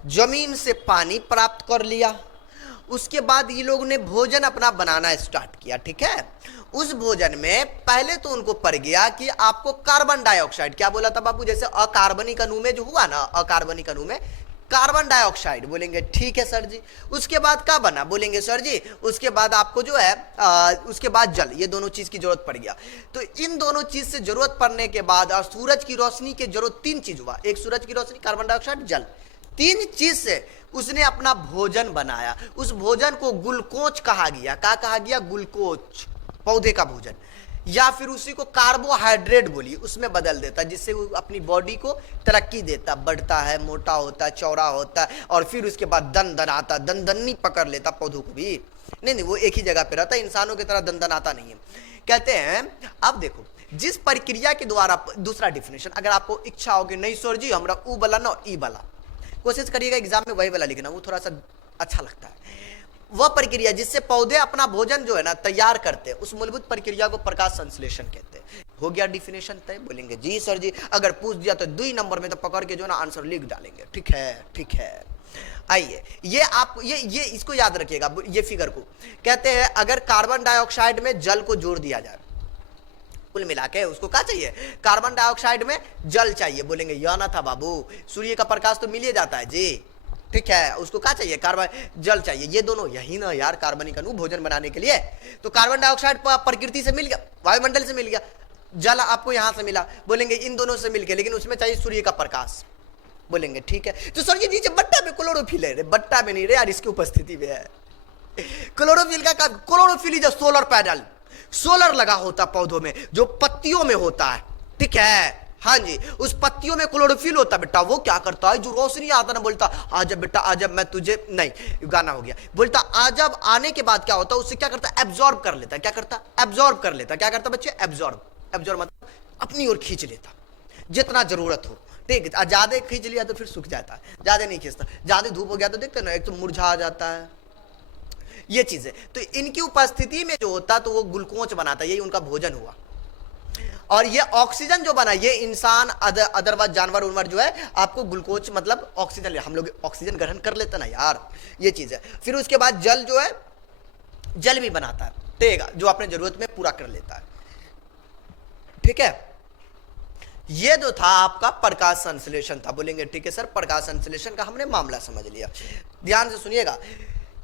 जमीन से पानी प्राप्त कर लिया, उसके बाद ये लोग ने भोजन अपना बनाना स्टार्ट किया, ठीक है। उस भोजन में पहले तो उनको पड़ गया कि आपको कार्बन डाइऑक्साइड, क्या बोला था बाबू, जैसे अकार्बनिक अणु में जो हुआ ना, अकार्बनिक अणु में कार्बन डाइऑक्साइड, बोलेंगे ठीक है सर जी। उसके बाद क्या बना, बोलेंगे सर जी उसके बाद आपको जो है उसके बाद जल, ये दोनों चीज की जरूरत पड़ गया। तो इन दोनों चीज से जरूरत पड़ने के बाद और सूरज की रोशनी की जरूरत, तीन चीज हुआ, एक सूरज की रोशनी, कार्बन डाइऑक्साइड, जल, तीन चीज से उसने अपना भोजन बनाया। उस भोजन को ग्लूकोज कहा गया। क्या कहा गया, ग्लूकोज, पौधे का भोजन, या फिर उसी को कार्बोहाइड्रेट बोलिए, उसमें बदल देता, जिससे वो अपनी बॉडी को तरक्की देता, बढ़ता है, मोटा होता है, चौड़ा होता है, और फिर उसके बाद दंदन आता, दंदनी पकड़ लेता पौधों को भी। नहीं, वो एक ही जगह पे रहता, इंसानों की तरह दंदन आता नहीं है। कहते हैं अब देखो, जिस प्रक्रिया के द्वारा, दूसरा डिफिनेशन, अगर आपको इच्छा हो कि नहीं सर जी हमरा ऊ वाला ना ई वाला, कोशिश करिएगा एग्जाम में वही वाला लिखना, वो थोड़ा सा अच्छा लगता है। वह प्रक्रिया जिससे पौधे अपना भोजन जो है ना तैयार करते हैं, उस मूलभूत प्रक्रिया को प्रकाश संश्लेषण कहते हैं। हो गया डिफिनेशन तय, बोलेंगे जी सर जी। अगर पूछ दिया तो 2 नंबर में तो पकड़ के जो ना आंसर लिख डालेंगे, ठीक है, ठीक है। आइए, ये आप ये इसको याद रखिएगा, ये फिगर को कहते हैं अगर कार्बन डाइऑक्साइड में जल को जोड़ दिया जाए, कुल मिला के उसको क्या चाहिए, कार्बन डाइऑक्साइड में जल चाहिए। बोलेंगे या ना था बाबू, सूर्य का प्रकाश तो मिल ही जाता है जी, ठीक है, उसको क्या चाहिए, कार्बन जल चाहिए। ये दोनों यही ना यार, कार्बनिक अणु भोजन बनाने के लिए। तो कार्बन डाइऑक्साइड प्रकृति से मिल गया, वायुमंडल से मिल गया, जल आपको यहां से मिला, बोलेंगे इन दोनों से मिलके, लेकिन उसमें चाहिए सूर्य का प्रकाश। बोलेंगे ठीक है। तो सर ये नीचे बट्टा में क्लोरोफिल है, बट्टा में नहीं रे यार, इसकी उपस्थिति में है। क्लोरोफिल का chlorophyll is solar panel, solar लगा होता पौधों में, जो पत्तियों में होता है, ठीक है, हाँ जी, उस पत्तियों में क्लोरोफिल होता है बेटा। वो क्या करता है, जो रोशनी आता ना, बोलता आजा बेटा आजा, मैं तुझे, नहीं गाना हो गया, बोलता आजब, आने के बाद क्या होता है, उससे क्या करता है, एब्जॉर्ब कर लेता है। क्या करता है, एब्जॉर्ब कर लेता है। क्या करता है बच्चे, एब्जॉर्ब, एब्जॉर्ब मतलब अपनी ओर खींच लेता जितना जरूरत हो, ठीक है। ज्यादा खींच लिया तो फिर सूख जाता है, ज्यादा नहीं खींचता, ज्यादा धूप हो गया तो देखते ना, एक तो मुरझा जाता है, ये चीजें। तो इनकी उपस्थिति में जो होता तो वो ग्लूकोज बनाता, यही उनका भोजन हुआ। और ये ऑक्सीजन जो बना, ये इंसान अदरवाइज जानवर उनवर जो है आपको ग्लूकोज मतलब ऑक्सीजन, हम लोग ऑक्सीजन ग्रहण कर लेते ना यार, ये चीज है। फिर उसके बाद जल जो है, जल भी बनाता है, ठीक है, जो अपने जरूरत में पूरा कर लेता है, ठीक है। ये जो था आपका प्रकाश संश्लेषण था। बोलेंगे ठीक है सर, प्रकाश संश्लेषण का हमने मामला समझ लिया। ध्यान से सुनिएगा,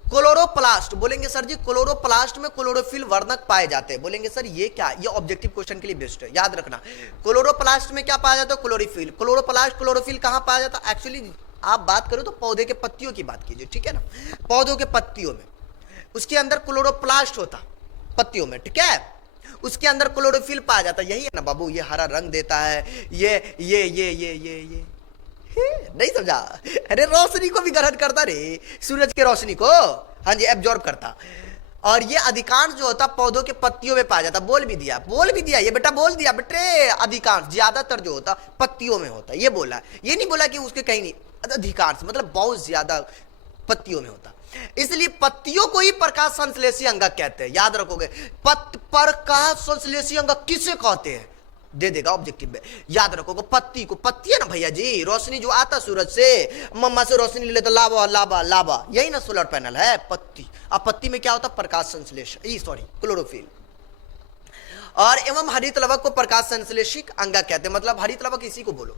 क्लोरोप्लास्ट, बोलेंगे सर जी क्लोरोप्लास्ट में क्लोरोफिल वर्णक पाए जाते हैं। बोलेंगे सर ये क्या, ये ऑब्जेक्टिव क्वेश्चन के लिए बेस्ट है, याद रखना। क्लोरोप्लास्ट में क्या पाया जाता है, क्लोरोफिल। क्लोरोप्लास्ट क्लोरोफिल कहां पाया जाता है, एक्चुअली आप बात करो तो पौधे के पत्तियों की बात कीजिए, ठीक है ना, पौधों के पत्तियों में, उसके अंदर क्लोरोप्लास्ट होता पत्तियों में, ठीक है, उसके अंदर क्लोरोफिल पाया जाता है। यही है ना बाबू, ये हरा रंग देता है, ये नहीं समझा, अरे रोशनी को भी ग्रहण करता रे, सूरज के रोशनी को, हाँ जी, एब्जॉर्ब करता। और ये अधिकांश जो होता पौधों के पत्तियों में पाया जाता। बोल भी दिया ये बेटा, बोल दिया बेटे, अधिकांश, ज्यादातर जो होता पत्तियों में होता, ये बोला, ये नहीं बोला कि उसके कहीं नहीं, अधिकांश मतलब बहुत ज्यादा पत्तियों में होता। इसलिए पत्तियों को ही प्रकाश संश्लेषी अंगक कहते हैं, याद रखोगे। प्रकाश संश्लेषी अंगक किसे कहते हैं, दे देगा ऑब्जेक्टिव में, याद रखोगे। पत्ती को, पत्ती है ना भैया जी, रोशनी जो आता सूरज से, मम्मा से रोशनी ले तो लावा, यही ना सोलर पैनल है, पत्ती। अब पत्ती में क्या होता, प्रकाश संश्लेषण, सॉरी क्लोरोफिल। और एवं हरित लवक को प्रकाश संश्लेषित अंगा कहते हैं। मतलब हरित लवक इसी को बोलो,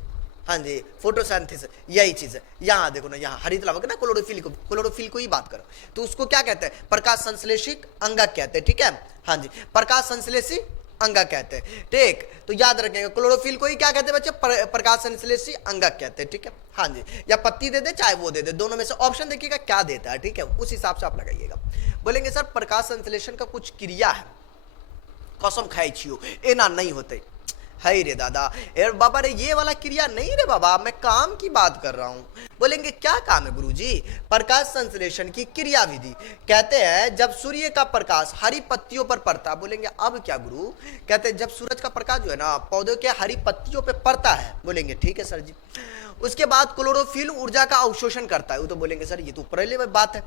हाँ जी, फोटोसिंथेसिस यही चीज है। यहाँ देखो ना, यहाँ हरित लवक ना, क्लोरोफिल को ही बात करो तो उसको क्या कहते हैं? प्रकाश संश्लेषित अंगक कहते हैं, ठीक है, हाँ जी, प्रकाश संश्लेषित अंगक कहते हैं, ठीक। तो याद रखेंगे क्लोरोफिल को ही क्या कहते हैं बच्चे? प्रकाश संश्लेषी अंगक कहते हैं, ठीक है, हाँ जी। या पत्ती दे दे चाहे वो दे दे, दोनों में से ऑप्शन देखिएगा क्या देता है, ठीक है, उस हिसाब से आप लगाइएगा। बोलेंगे सर प्रकाश संश्लेषण का कुछ क्रिया है, कसम खाई छियो ए ना नहीं होते। है रे दादा, ए बाबा रे ये वाला क्रिया नहीं रे बाबा, मैं काम की बात कर रहा हूं। बोलेंगे क्या काम है गुरुजी? प्रकाश संश्लेषण की क्रिया विधि कहते हैं जब सूर्य का प्रकाश हरी पत्तियों पर पड़ता। बोलेंगे अब क्या गुरु? कहते हैं जब सूरज का प्रकाश जो है ना पौधों के हरी पत्तियों पर पड़ता है। बोलेंगे ठीक है सर जी। उसके बाद क्लोरोफिल ऊर्जा का अवशोषण करता है। वो तो बोलेंगे सर ये तो पहले बात है।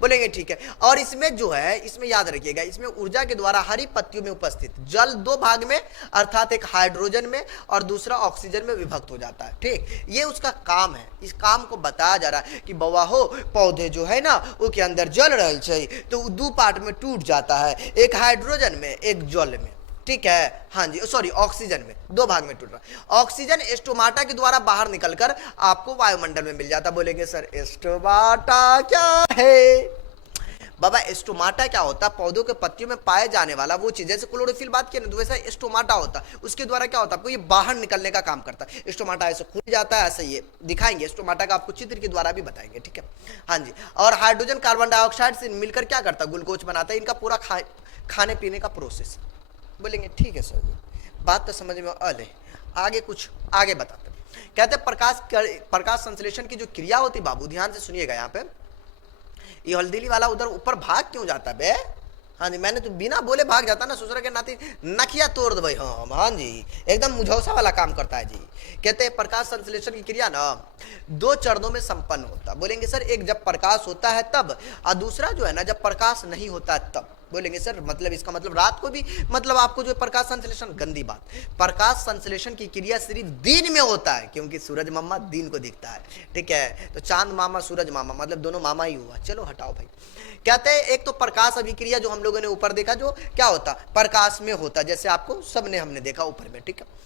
बोलेंगे ठीक है, और इसमें जो है, इसमें याद रखिएगा, इसमें ऊर्जा के द्वारा हरी पत्तियों में उपस्थित जल दो भाग में, अर्थात एक हाइड्रोजन में और दूसरा ऑक्सीजन में विभक्त हो जाता है, ठीक। ये उसका काम है। इस काम को बताया जा रहा है कि बवा हो पौधे जो है ना उसके अंदर जल रहल छै तो दो पार्ट में टूट जाता है, एक हाइड्रोजन में एक जल में, ठीक है, हाँ जी, सॉरी ऑक्सीजन में, दो भाग में टूट रहा है। ऑक्सीजन स्टोमाटा के द्वारा बाहर निकलकर आपको वायुमंडल में मिल जाता। बोलेंगे सर स्टोमाटा क्या है? बाबा स्टोमाटा क्या होता है? पौधों के पत्तियों में पाए जाने वाला वो चीज, जैसे क्लोरोफिल बात किया ना तो वैसा स्टोमाटा होता है। उसके द्वारा क्या होता है? आपको ये बाहर निकलने का काम करता है। स्टोमाटा ऐसे खुल जाता है, ऐसे ये दिखाएंगे स्टोमाटा का आपको चित्र के द्वारा भी बताएंगे, ठीक है, हाँ जी। और हाइड्रोजन कार्बन डाइऑक्साइड से मिलकर क्या करता है? ग्लूकोज बनाता है। इनका पूरा खाने पीने का प्रोसेस। बोलेंगे ठीक है सर जी, बात तो समझ में आ ले, आगे कुछ आगे बताते हैं। कहते हैं प्रकाश संश्लेषण की जो क्रिया होती, बाबू ध्यान से सुनिएगा, यहाँ पे ये हल्दीली वाला उधर ऊपर भाग क्यों जाता बे? हाँ जी, मैंने तो बिना बोले भाग जाता ना, ससुर के नाते नखिया तोड़ दे भाई। हाँ जी, एकदम मुझौसा वाला काम करता है जी। कहते हैं प्रकाश संश्लेषण की क्रिया ना दो चरणों में संपन्न होता। बोलेंगे सर एक जब प्रकाश होता है तब, और दूसरा जो है ना जब प्रकाश नहीं होता है तब। बोलेंगे सर मतलब इसका मतलब रात को भी, मतलब आपको जो प्रकाश संश्लेषण, गंदी बात। प्रकाश संश्लेषण की क्रिया सिर्फ दिन में होता है क्योंकि सूरज मामा दिन को दिखता है, ठीक है। तो चांद मामा सूरज मामा मतलब दोनों मामा ही हुआ। चलो हटाओ भाई। कहते हैं एक तो प्रकाश अभिक्रिया जो हम लोगों ने ऊपर देखा, जो क्या होता प्रकाश में होता, जैसे आपको सबने हमने देखा ऊपर में, ठीक है।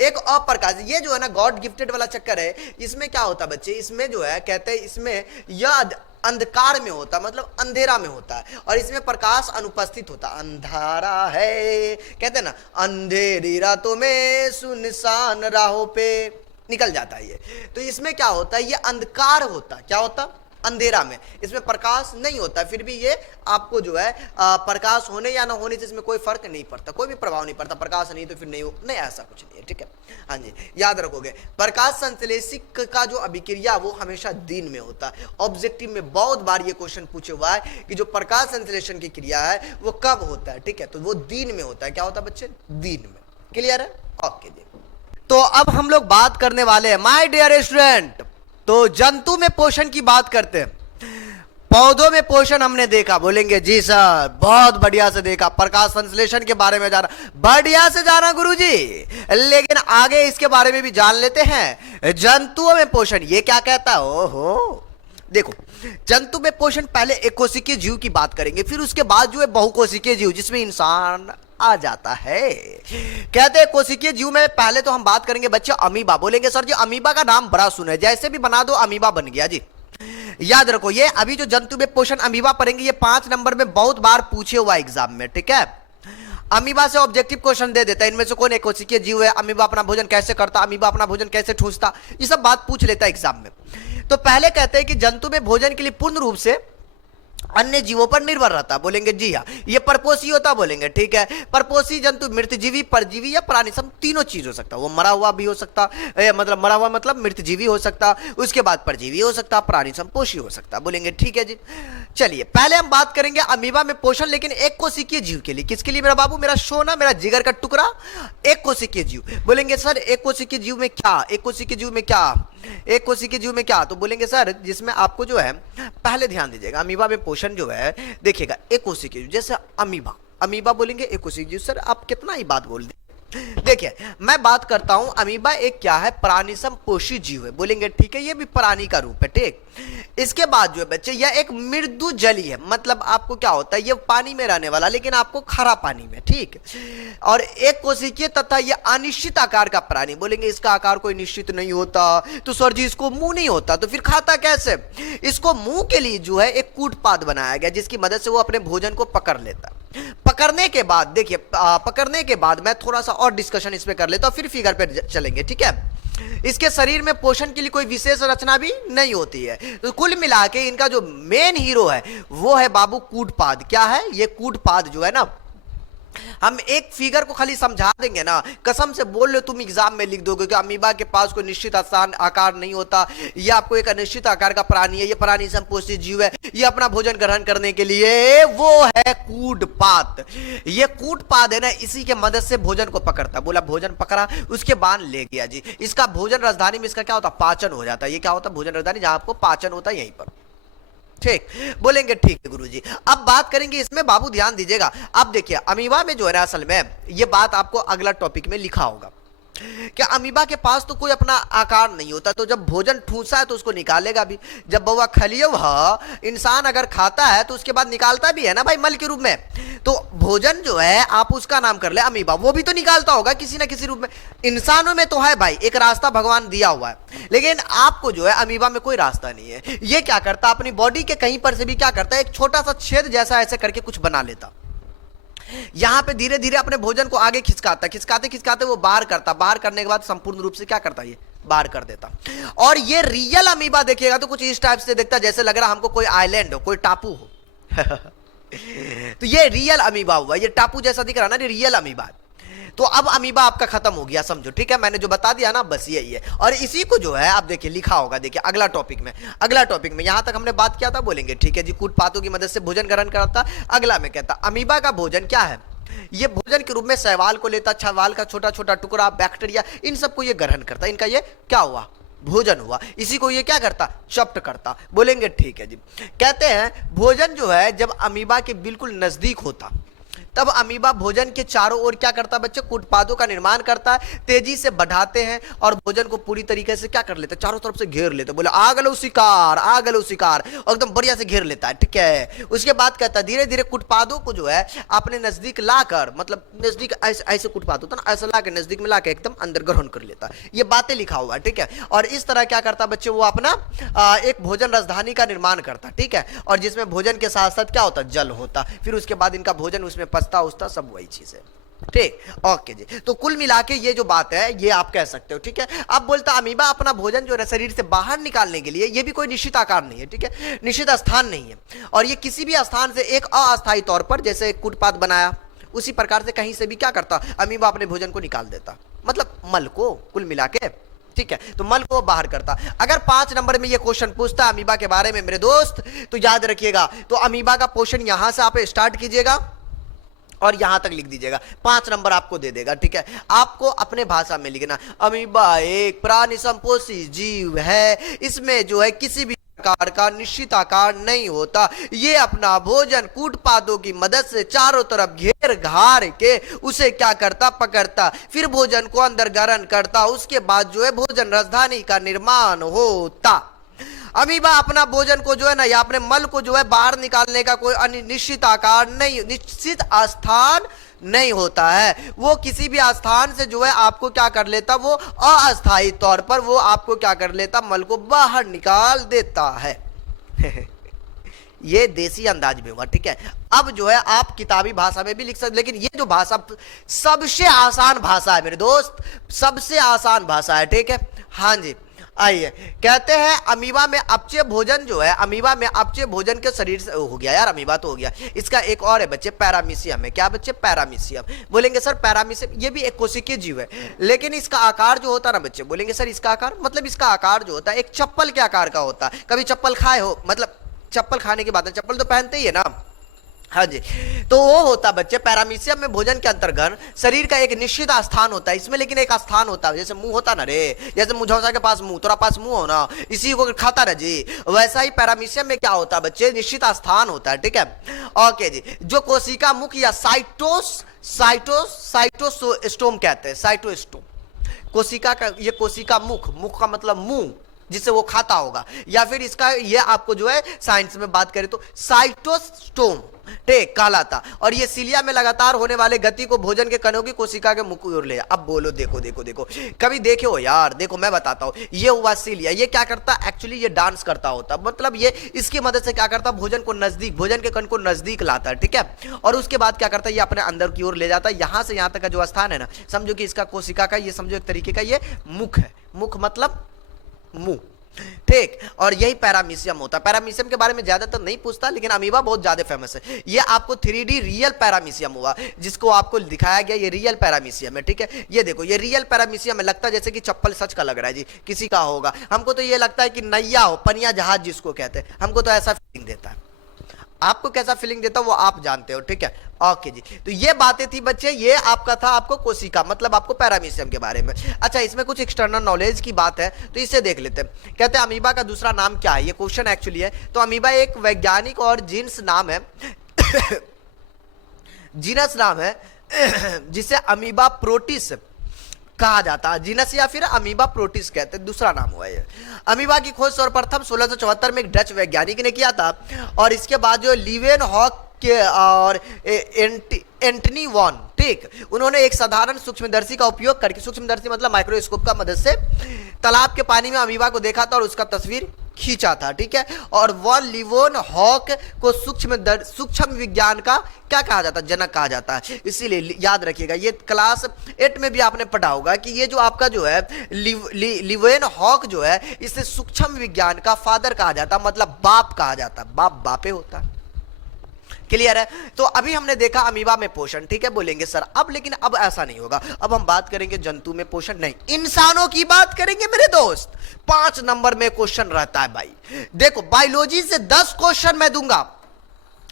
एक अप्रकाश, ये जो है ना गॉड गिफ्टेड वाला चक्कर है। इसमें क्या होता बच्चे? इसमें जो है कहते हैं इसमें यह अंधकार में होता, मतलब अंधेरा में होता है, और इसमें प्रकाश अनुपस्थित होता। अंधारा है कहते हैं ना, अंधेरी रातों में सुनसान राहों पे निकल जाता है ये। तो इसमें क्या होता है? ये अंधकार होता। क्या होता? अंधेरा में। इसमें प्रकाश नहीं होता, फिर भी ये आपको जो है प्रकाश होने या ना होने से इसमें कोई फर्क नहीं पड़ता, कोई भी प्रभाव नहीं पड़ता। प्रकाश नहीं तो फिर नहीं हो, नहीं, ऐसा कुछ नहीं है, ठीक है, हाँ जी, याद रखोगे। प्रकाश संश्लेषित का जो अभिक्रिया वो हमेशा दिन में होता है। ऑब्जेक्टिव में बहुत बार ये क्वेश्चन पूछे हुआ है कि जो प्रकाश संश्लेषण की क्रिया है वो कब होता है, ठीक है, तो वो दिन में होता है। क्या होता है बच्चे? दिन में। क्लियर है? ओके जी। तो अब हम लोग बात करने वाले हैं माय डियर स्टूडेंट, तो जंतु में पोषण की बात करते हैं। पौधों में पोषण हमने देखा। बोलेंगे जी सर बहुत बढ़िया से देखा, प्रकाश संश्लेषण के बारे में जाना, बढ़िया से जाना गुरुजी, लेकिन आगे इसके बारे में भी जान लेते हैं। जंतुओं में पोषण ये क्या कहता है? ओहो देखो, जंतु में पोषण पहले एकोशिकीय जीव की बात करेंगे, फिर उसके बाद जो है बहुकोशिकीय जीव जिसमें इंसान आ जाता है। कहते हैं कोशिकीय जीव में पहले तो हम बात करेंगे बच्चे अमीबा। बोलेंगे सर जी अमीबा का नाम बड़ा सुना है, जैसे भी बना दो अमीबा बन गया जी। याद रखो ये अभी जो जंतु में पोषण अमीबा पढ़ेंगे ये 5 नंबर में बहुत बार पूछे हुआ एग्जाम में, ठीक है। अमीबा से ऑब्जेक्टिव क्वेश्चन दे देता है, इनमें से कौन एक कोशिकीय जीव है, अमीबा अपना भोजन कैसे करता, अमीबा अपना भोजन कैसे ठूसता, ये सब बात पूछ लेता है एग्जाम में। तो पहले कहते हैं कि जंतु में भोजन के लिए पूर्ण रूप से अन्य जीवों पर निर्भर रहता। बोलेंगे जी हाँ, ये परपोषी होता। बोलेंगे ठीक है, परपोषी जंतु मृतजीवी, परजीवी या प्राणी, सब तीनों चीज हो सकता। वो मरा हुआ भी हो सकता, मतलब मरा हुआ मतलब मृतजीवी हो सकता, उसके बाद परजीवी हो सकता, प्राणी संपोषी हो सकता। बोलेंगे ठीक है जी। चलिए पहले हम बात करेंगे अमीबा में पोषण, लेकिन एक कोशिकीय जीव के लिए। किसके लिए मेरा बाबू, मेरा सोना, मेरा जिगर का टुकड़ा, एक कोशिकीय जीव। बोलेंगे सर एक कोशिकीय जीव में क्या, एक कोशिकीय जीव में क्या, एक कोशिकीय जीव में क्या, तो बोलेंगे सर जिसमें आपको जो है पहले ध्यान दीजिएगा, अमीबा में पोषण जो है देखिएगा एक कोशिकीय जीव, जैसे अमीबा, अमीबा बोलेंगे एक कोशिकीय जीव। सर आप कितना ही बात बोल दें, देखिए मैं बात करता हूं अमीबा एक क्या है, प्राणिसम पोषी जीव है, बोलेंगे ठीक है, ये भी प्राणी का रूप है, ठीक। इसके बाद जो है बच्चे यह एक मृदु जली है, मतलब आपको क्या होता है, ये पानी में रहने वाला लेकिन आपको खारा पानी में, ठीक। और एक कोशिकीय तथा यह अनिश्चित आकार का प्राणी, बोलेंगे इसका आकार कोई निश्चित नहीं होता, तो सर जी इसको मुंह नहीं होता तो फिर खाता कैसे। इसको मुंह के लिए जो है एक कूटपाद बनाया गया जिसकी मदद से वो अपने भोजन को पकड़ लेता। पकड़ने के बाद देखिए, पकड़ने के बाद मैं थोड़ा सा और डिस्कशन इस पे कर लेता हूं, फिर फिगर पे चलेंगे, ठीक है। इसके शरीर में पोषण के लिए कोई विशेष रचना भी नहीं होती है, तो कुल मिला के इनका जो मेन हीरो है वो है बाबू कूटपाद। क्या है ये कूटपाद जो है ना, हम एक फिगर को खाली समझा देंगे ना, कसम से बोल लो तुम एग्जाम में लिख दोगे कि अमीबा के पास कोई निश्चित आसान आकार नहीं होता, ये आपको एक अनिश्चित आकार का प्राणी है, ये प्राणी संपोषी जीव है, ये अपना भोजन ग्रहण करने के लिए वो है कूटपाद। ये कूटपाद है ना, इसी के मदद से भोजन को पकड़ता, बोला भोजन पकड़ा उसके बाद ले गया जी। इसका भोजन राजधानी में इसका क्या होता, पाचन हो जाता है। ये क्या होता है, भोजन राजधानी, जहां आपको पाचन होता है यहीं पर, ठीक। बोलेंगे ठीक है गुरुजी। अब बात करेंगे इसमें, बाबू ध्यान दीजिएगा। अब देखिए अमीबा में जो है ना, असल में ये बात आपको अगला टॉपिक में लिखा होगा कि अमीबा के पास तो कोई अपना आकार नहीं होता, तो जब भोजन ठूसा है तो उसको निकालेगा भी। जब बउआ खलियो इंसान अगर खाता है तो उसके बाद निकालता भी है ना भाई, मल के रूप में। तो भोजन जो है आप उसका नाम कर ले अमीबा, वो भी तो निकालता होगा किसी ना किसी रूप में। इंसानों में तो है भाई एक रास्ता भगवान दिया हुआ है, लेकिन आपको जो है अमीबा में कोई रास्ता नहीं है। ये क्या करता, अपनी बॉडी के कहीं पर से भी क्या करता है, एक छोटा सा छेद जैसा ऐसे करके कुछ बना लेता, यहां पे धीरे धीरे अपने भोजन को आगे खिसकाता, खिसकाते खिसकाते वो बाहर करता, बाहर करने के बाद संपूर्ण रूप से क्या करता, ये बाहर कर देता। और ये रियल अमीबा देखिएगा तो कुछ इस टाइप से दिखता, जैसे लग रहा हमको कोई आइलैंड हो, कोई टापू हो। तो ये रियल अमीबा हुआ, ये टापू जैसा दिख रहा ना, ये रियल अमीबा है। तो अब अमीबा आपका खत्म हो गया, समझो, ठीक है। मैंने जो बता दिया ना बस यही है, और इसी को जो है आप देखिए लिखा होगा, देखिए अगला टॉपिक में यहां तक हमने बात किया था, बोलेंगे ठीक है जी। कूटपातों की मदद से भोजन ग्रहण करता। अगला में कहता अमीबा का भोजन क्या है, ये भोजन के रूप में शैवाल को लेता, शैवाल का छोटा छोटा टुकड़ा, बैक्टीरिया, इन सबको ये ग्रहण करता। इनका ये क्या हुआ, भोजन हुआ। इसी को ये क्या करता, चप्ट करता। बोलेंगे ठीक है जी। कहते हैं भोजन जो है जब अमीबा के बिल्कुल नजदीक होता तब अमीबा भोजन के चारों ओर क्या करता बच्चे, कूटपादों का निर्माण करता है, तेजी से बढ़ाते हैं और भोजन को पूरी तरीके से क्या कर लेते, चारों तरफ से घेर लेते। बोले आ गलो शिकार, आ गलो शिकार, और एकदम बढ़िया से घेर लेता है, ठीक है। उसके बाद कहता है धीरे धीरे कूटपादों को जो है अपने नजदीक लाकर, मतलब नजदीक ऐसे कूटपाद होता ना, ऐसा लाकर नजदीक में लाकर एकदम अंदर ग्रहण कर लेता है। ये बातें लिखा हुआ है, ठीक है। और इस तरह क्या करता बच्चे, वो अपना एक भोजन राजधानी का निर्माण करता, ठीक है। और जिसमें भोजन के साथ साथ क्या होता, जल होता, फिर उसके बाद इनका भोजन उसमें पचता उचता, सब वही चीज है, ठीक। ओके जी। तो कुल मिला के ये जो बात है ये आप कह सकते हो, ठीक है। अब बोलता अमीबा अपना भोजन जो है शरीर से बाहर निकालने के लिए, ये भी कोई निश्चित आकार नहीं है, ठीक है, निश्चित स्थान नहीं है, और ये किसी भी स्थान से एक अस्थायी तौर पर, जैसे कूटपाद बनाया उसी प्रकार से कहीं से भी क्या करता, अमीबा अपने भोजन को निकाल देता, मतलब मल को, कुल मिला के, ठीक है। तो मल को बाहर करता। अगर 5 नंबर में ये क्वेश्चन पूछता अमीबा के बारे में मेरे दोस्त, तो याद रखिएगा, तो अमीबा का पोषण यहां से आप स्टार्ट कीजिएगा और यहां तक लिख दीजिएगा, 5 नंबर आपको दे देगा, ठीक है। आपको अपने भाषा में लिखना, अमीबा एक प्राणी संपोषी जीव है, इसमें जो है किसी भी प्रकार का निश्चित आकार नहीं होता, ये अपना भोजन कूटपादों की मदद से चारों तरफ घेर घार के उसे क्या करता, पकड़ता, फिर भोजन को अंदर ग्रहण करता, उसके बाद जो है भोजन राजधानी का निर्माण होता। अमीबा अपना भोजन को जो है ना, या अपने मल को जो है बाहर निकालने का कोई निश्चित आकार नहीं, निश्चित स्थान नहीं होता है, वो किसी भी स्थान से जो है आपको क्या कर लेता, वो अस्थायी तौर पर वो आपको क्या कर लेता, मल को बाहर निकाल देता है। ये देसी अंदाज में हुआ, ठीक है। अब जो है आप किताबी भाषा में भी लिख सकते, लेकिन ये जो भाषा सबसे आसान भाषा है मेरे दोस्त, सबसे आसान भाषा है, ठीक है। हाँ जी, आइए। कहते हैं अमीबा में अपचय भोजन जो है, अमीबा में अपचय भोजन के शरीर से हो गया यार, अमीबा तो हो गया। इसका एक और है बच्चे, पैरामीशियम है। क्या बच्चे, पैरामीशियम। बोलेंगे सर पैरामीशियम ये भी एक कोशिकीय जीव है, लेकिन इसका आकार जो होता है ना बच्चे, बोलेंगे सर इसका आकार, मतलब इसका आकार जो होता है एक चप्पल के आकार का होता है। कभी चप्पल खाए हो, मतलब चप्पल खाने के बाद चप्पल तो पहनते ही है ना, हाँ जी, तो वो होता बच्चे पैरामीशियम में भोजन के अंतर्गत शरीर का एक निश्चित स्थान होता है इसमें, लेकिन एक स्थान होता है जैसे मुंह होता ना रे, जैसे मुझौसा के पास मुंह, तोरा पास मुंह हो ना, इसी को खाता ना जी, वैसा ही पैरामीशियम में क्या होता है बच्चे, निश्चित स्थान होता है, ठीक है। ओके जी, जो कोशिका मुख या साइटोस्टोम कहते हैं, साइटोस्टोम, कोशिका का, ये कोशिका मुख, मुख का मतलब मुंह जिससे वो खाता होगा, या फिर इसका ये आपको जो है साइंस में बात करें तो साइटोस्टोम ठीक कहलाता, और ये सीलिया में लगातार होने वाले गति को भोजन के कणों की कोशिका के मुख की ओर ले। अब बोलो, देखो देखो देखो, कभी देखे हो यार, देखो मैं बताता हूं, ये हुआ सीलिया, ये क्या करता, एक्चुअली ये डांस करता होता, मतलब ये इसकी मदद से क्या करता, भोजन को नजदीक, भोजन के कण को नजदीक लाता है, ठीक है। और उसके बाद क्या करता है, ये अपने अंदर की ओर ले जाता है, यहां से यहां तक का जो स्थान है ना, समझो कि इसका कोशिका का, ये समझो एक तरीके का ये मुख है, मुख मतलब मुंह, ठीक। और यही पैरामीशियम होता है। पैरामीशियम के बारे में ज्यादातर नहीं पूछता, लेकिन अमीबा बहुत ज्यादा फेमस है। ये आपको 3D रियल पैरामीशियम हुआ, जिसको आपको दिखाया गया, ये रियल पैरामीशियम है, ठीक है। ये देखो, ये रियल पैरामीशियम है, लगता है जैसे कि चप्पल सच का लग रहा है जी, किसी का होगा, हमको तो ये लगता है कि नैया हो, पनिया जहाज जिसको कहते हैं, हमको तो ऐसा फीलिंग देता है। आपको कैसा फीलिंग देता है वो आप जानते हो, ठीक है। ओके जी, तो ये बातें थी बच्चे, ये आपका था आपको कोशिका मतलब आपको पैरामीशियम के बारे में। अच्छा, इसमें कुछ एक्सटर्नल नॉलेज की बात है तो इसे देख लेते हैं। कहते हैं अमीबा का दूसरा नाम क्या है, ये क्वेश्चन एक्चुअली है। तो अमीबा एक वैज्ञानिक और जीन्स नाम है जीनस नाम है जिसे अमीबा प्रोटिस कहा जाता है, जीनस या फिर अमीबा प्रोटिस कहते हैं, दूसरा नाम हुआ है। अमीबा की खोज सर्वप्रथम 1674 में एक डच वैज्ञानिक ने किया था, और इसके बाद जो लीवेन हॉक के और एंटनी वॉन, ठीक, उन्होंने एक साधारण सूक्ष्मदर्शी का उपयोग करके, सूक्ष्मदर्शी मतलब माइक्रोस्कोप का मदद से, तालाब के पानी में अमीबा को देखा था और उसका तस्वीर खींचा था, ठीक है। और वॉन लिवोन हॉक को सूक्ष्म विज्ञान का क्या कहा जाता है, जनक कहा जाता है। इसीलिए याद रखिएगा, ये क्लास 8 में भी आपने पढ़ा होगा कि ये जो आपका जो है लिवेन हॉक जो है, इसे सूक्ष्म विज्ञान का फादर कहा जाता है, मतलब बाप कहा जाता है, बाप बापे होता है। क्लियर है। तो अभी हमने देखा अमीबा में पोषण, ठीक है, बोलेंगे सर अब, लेकिन अब ऐसा नहीं होगा, अब हम बात करेंगे जंतु में पोषण नहीं, इंसानों की बात करेंगे मेरे दोस्त। 5 नंबर में क्वेश्चन रहता है भाई, देखो बायोलॉजी से 10 क्वेश्चन मैं दूंगा,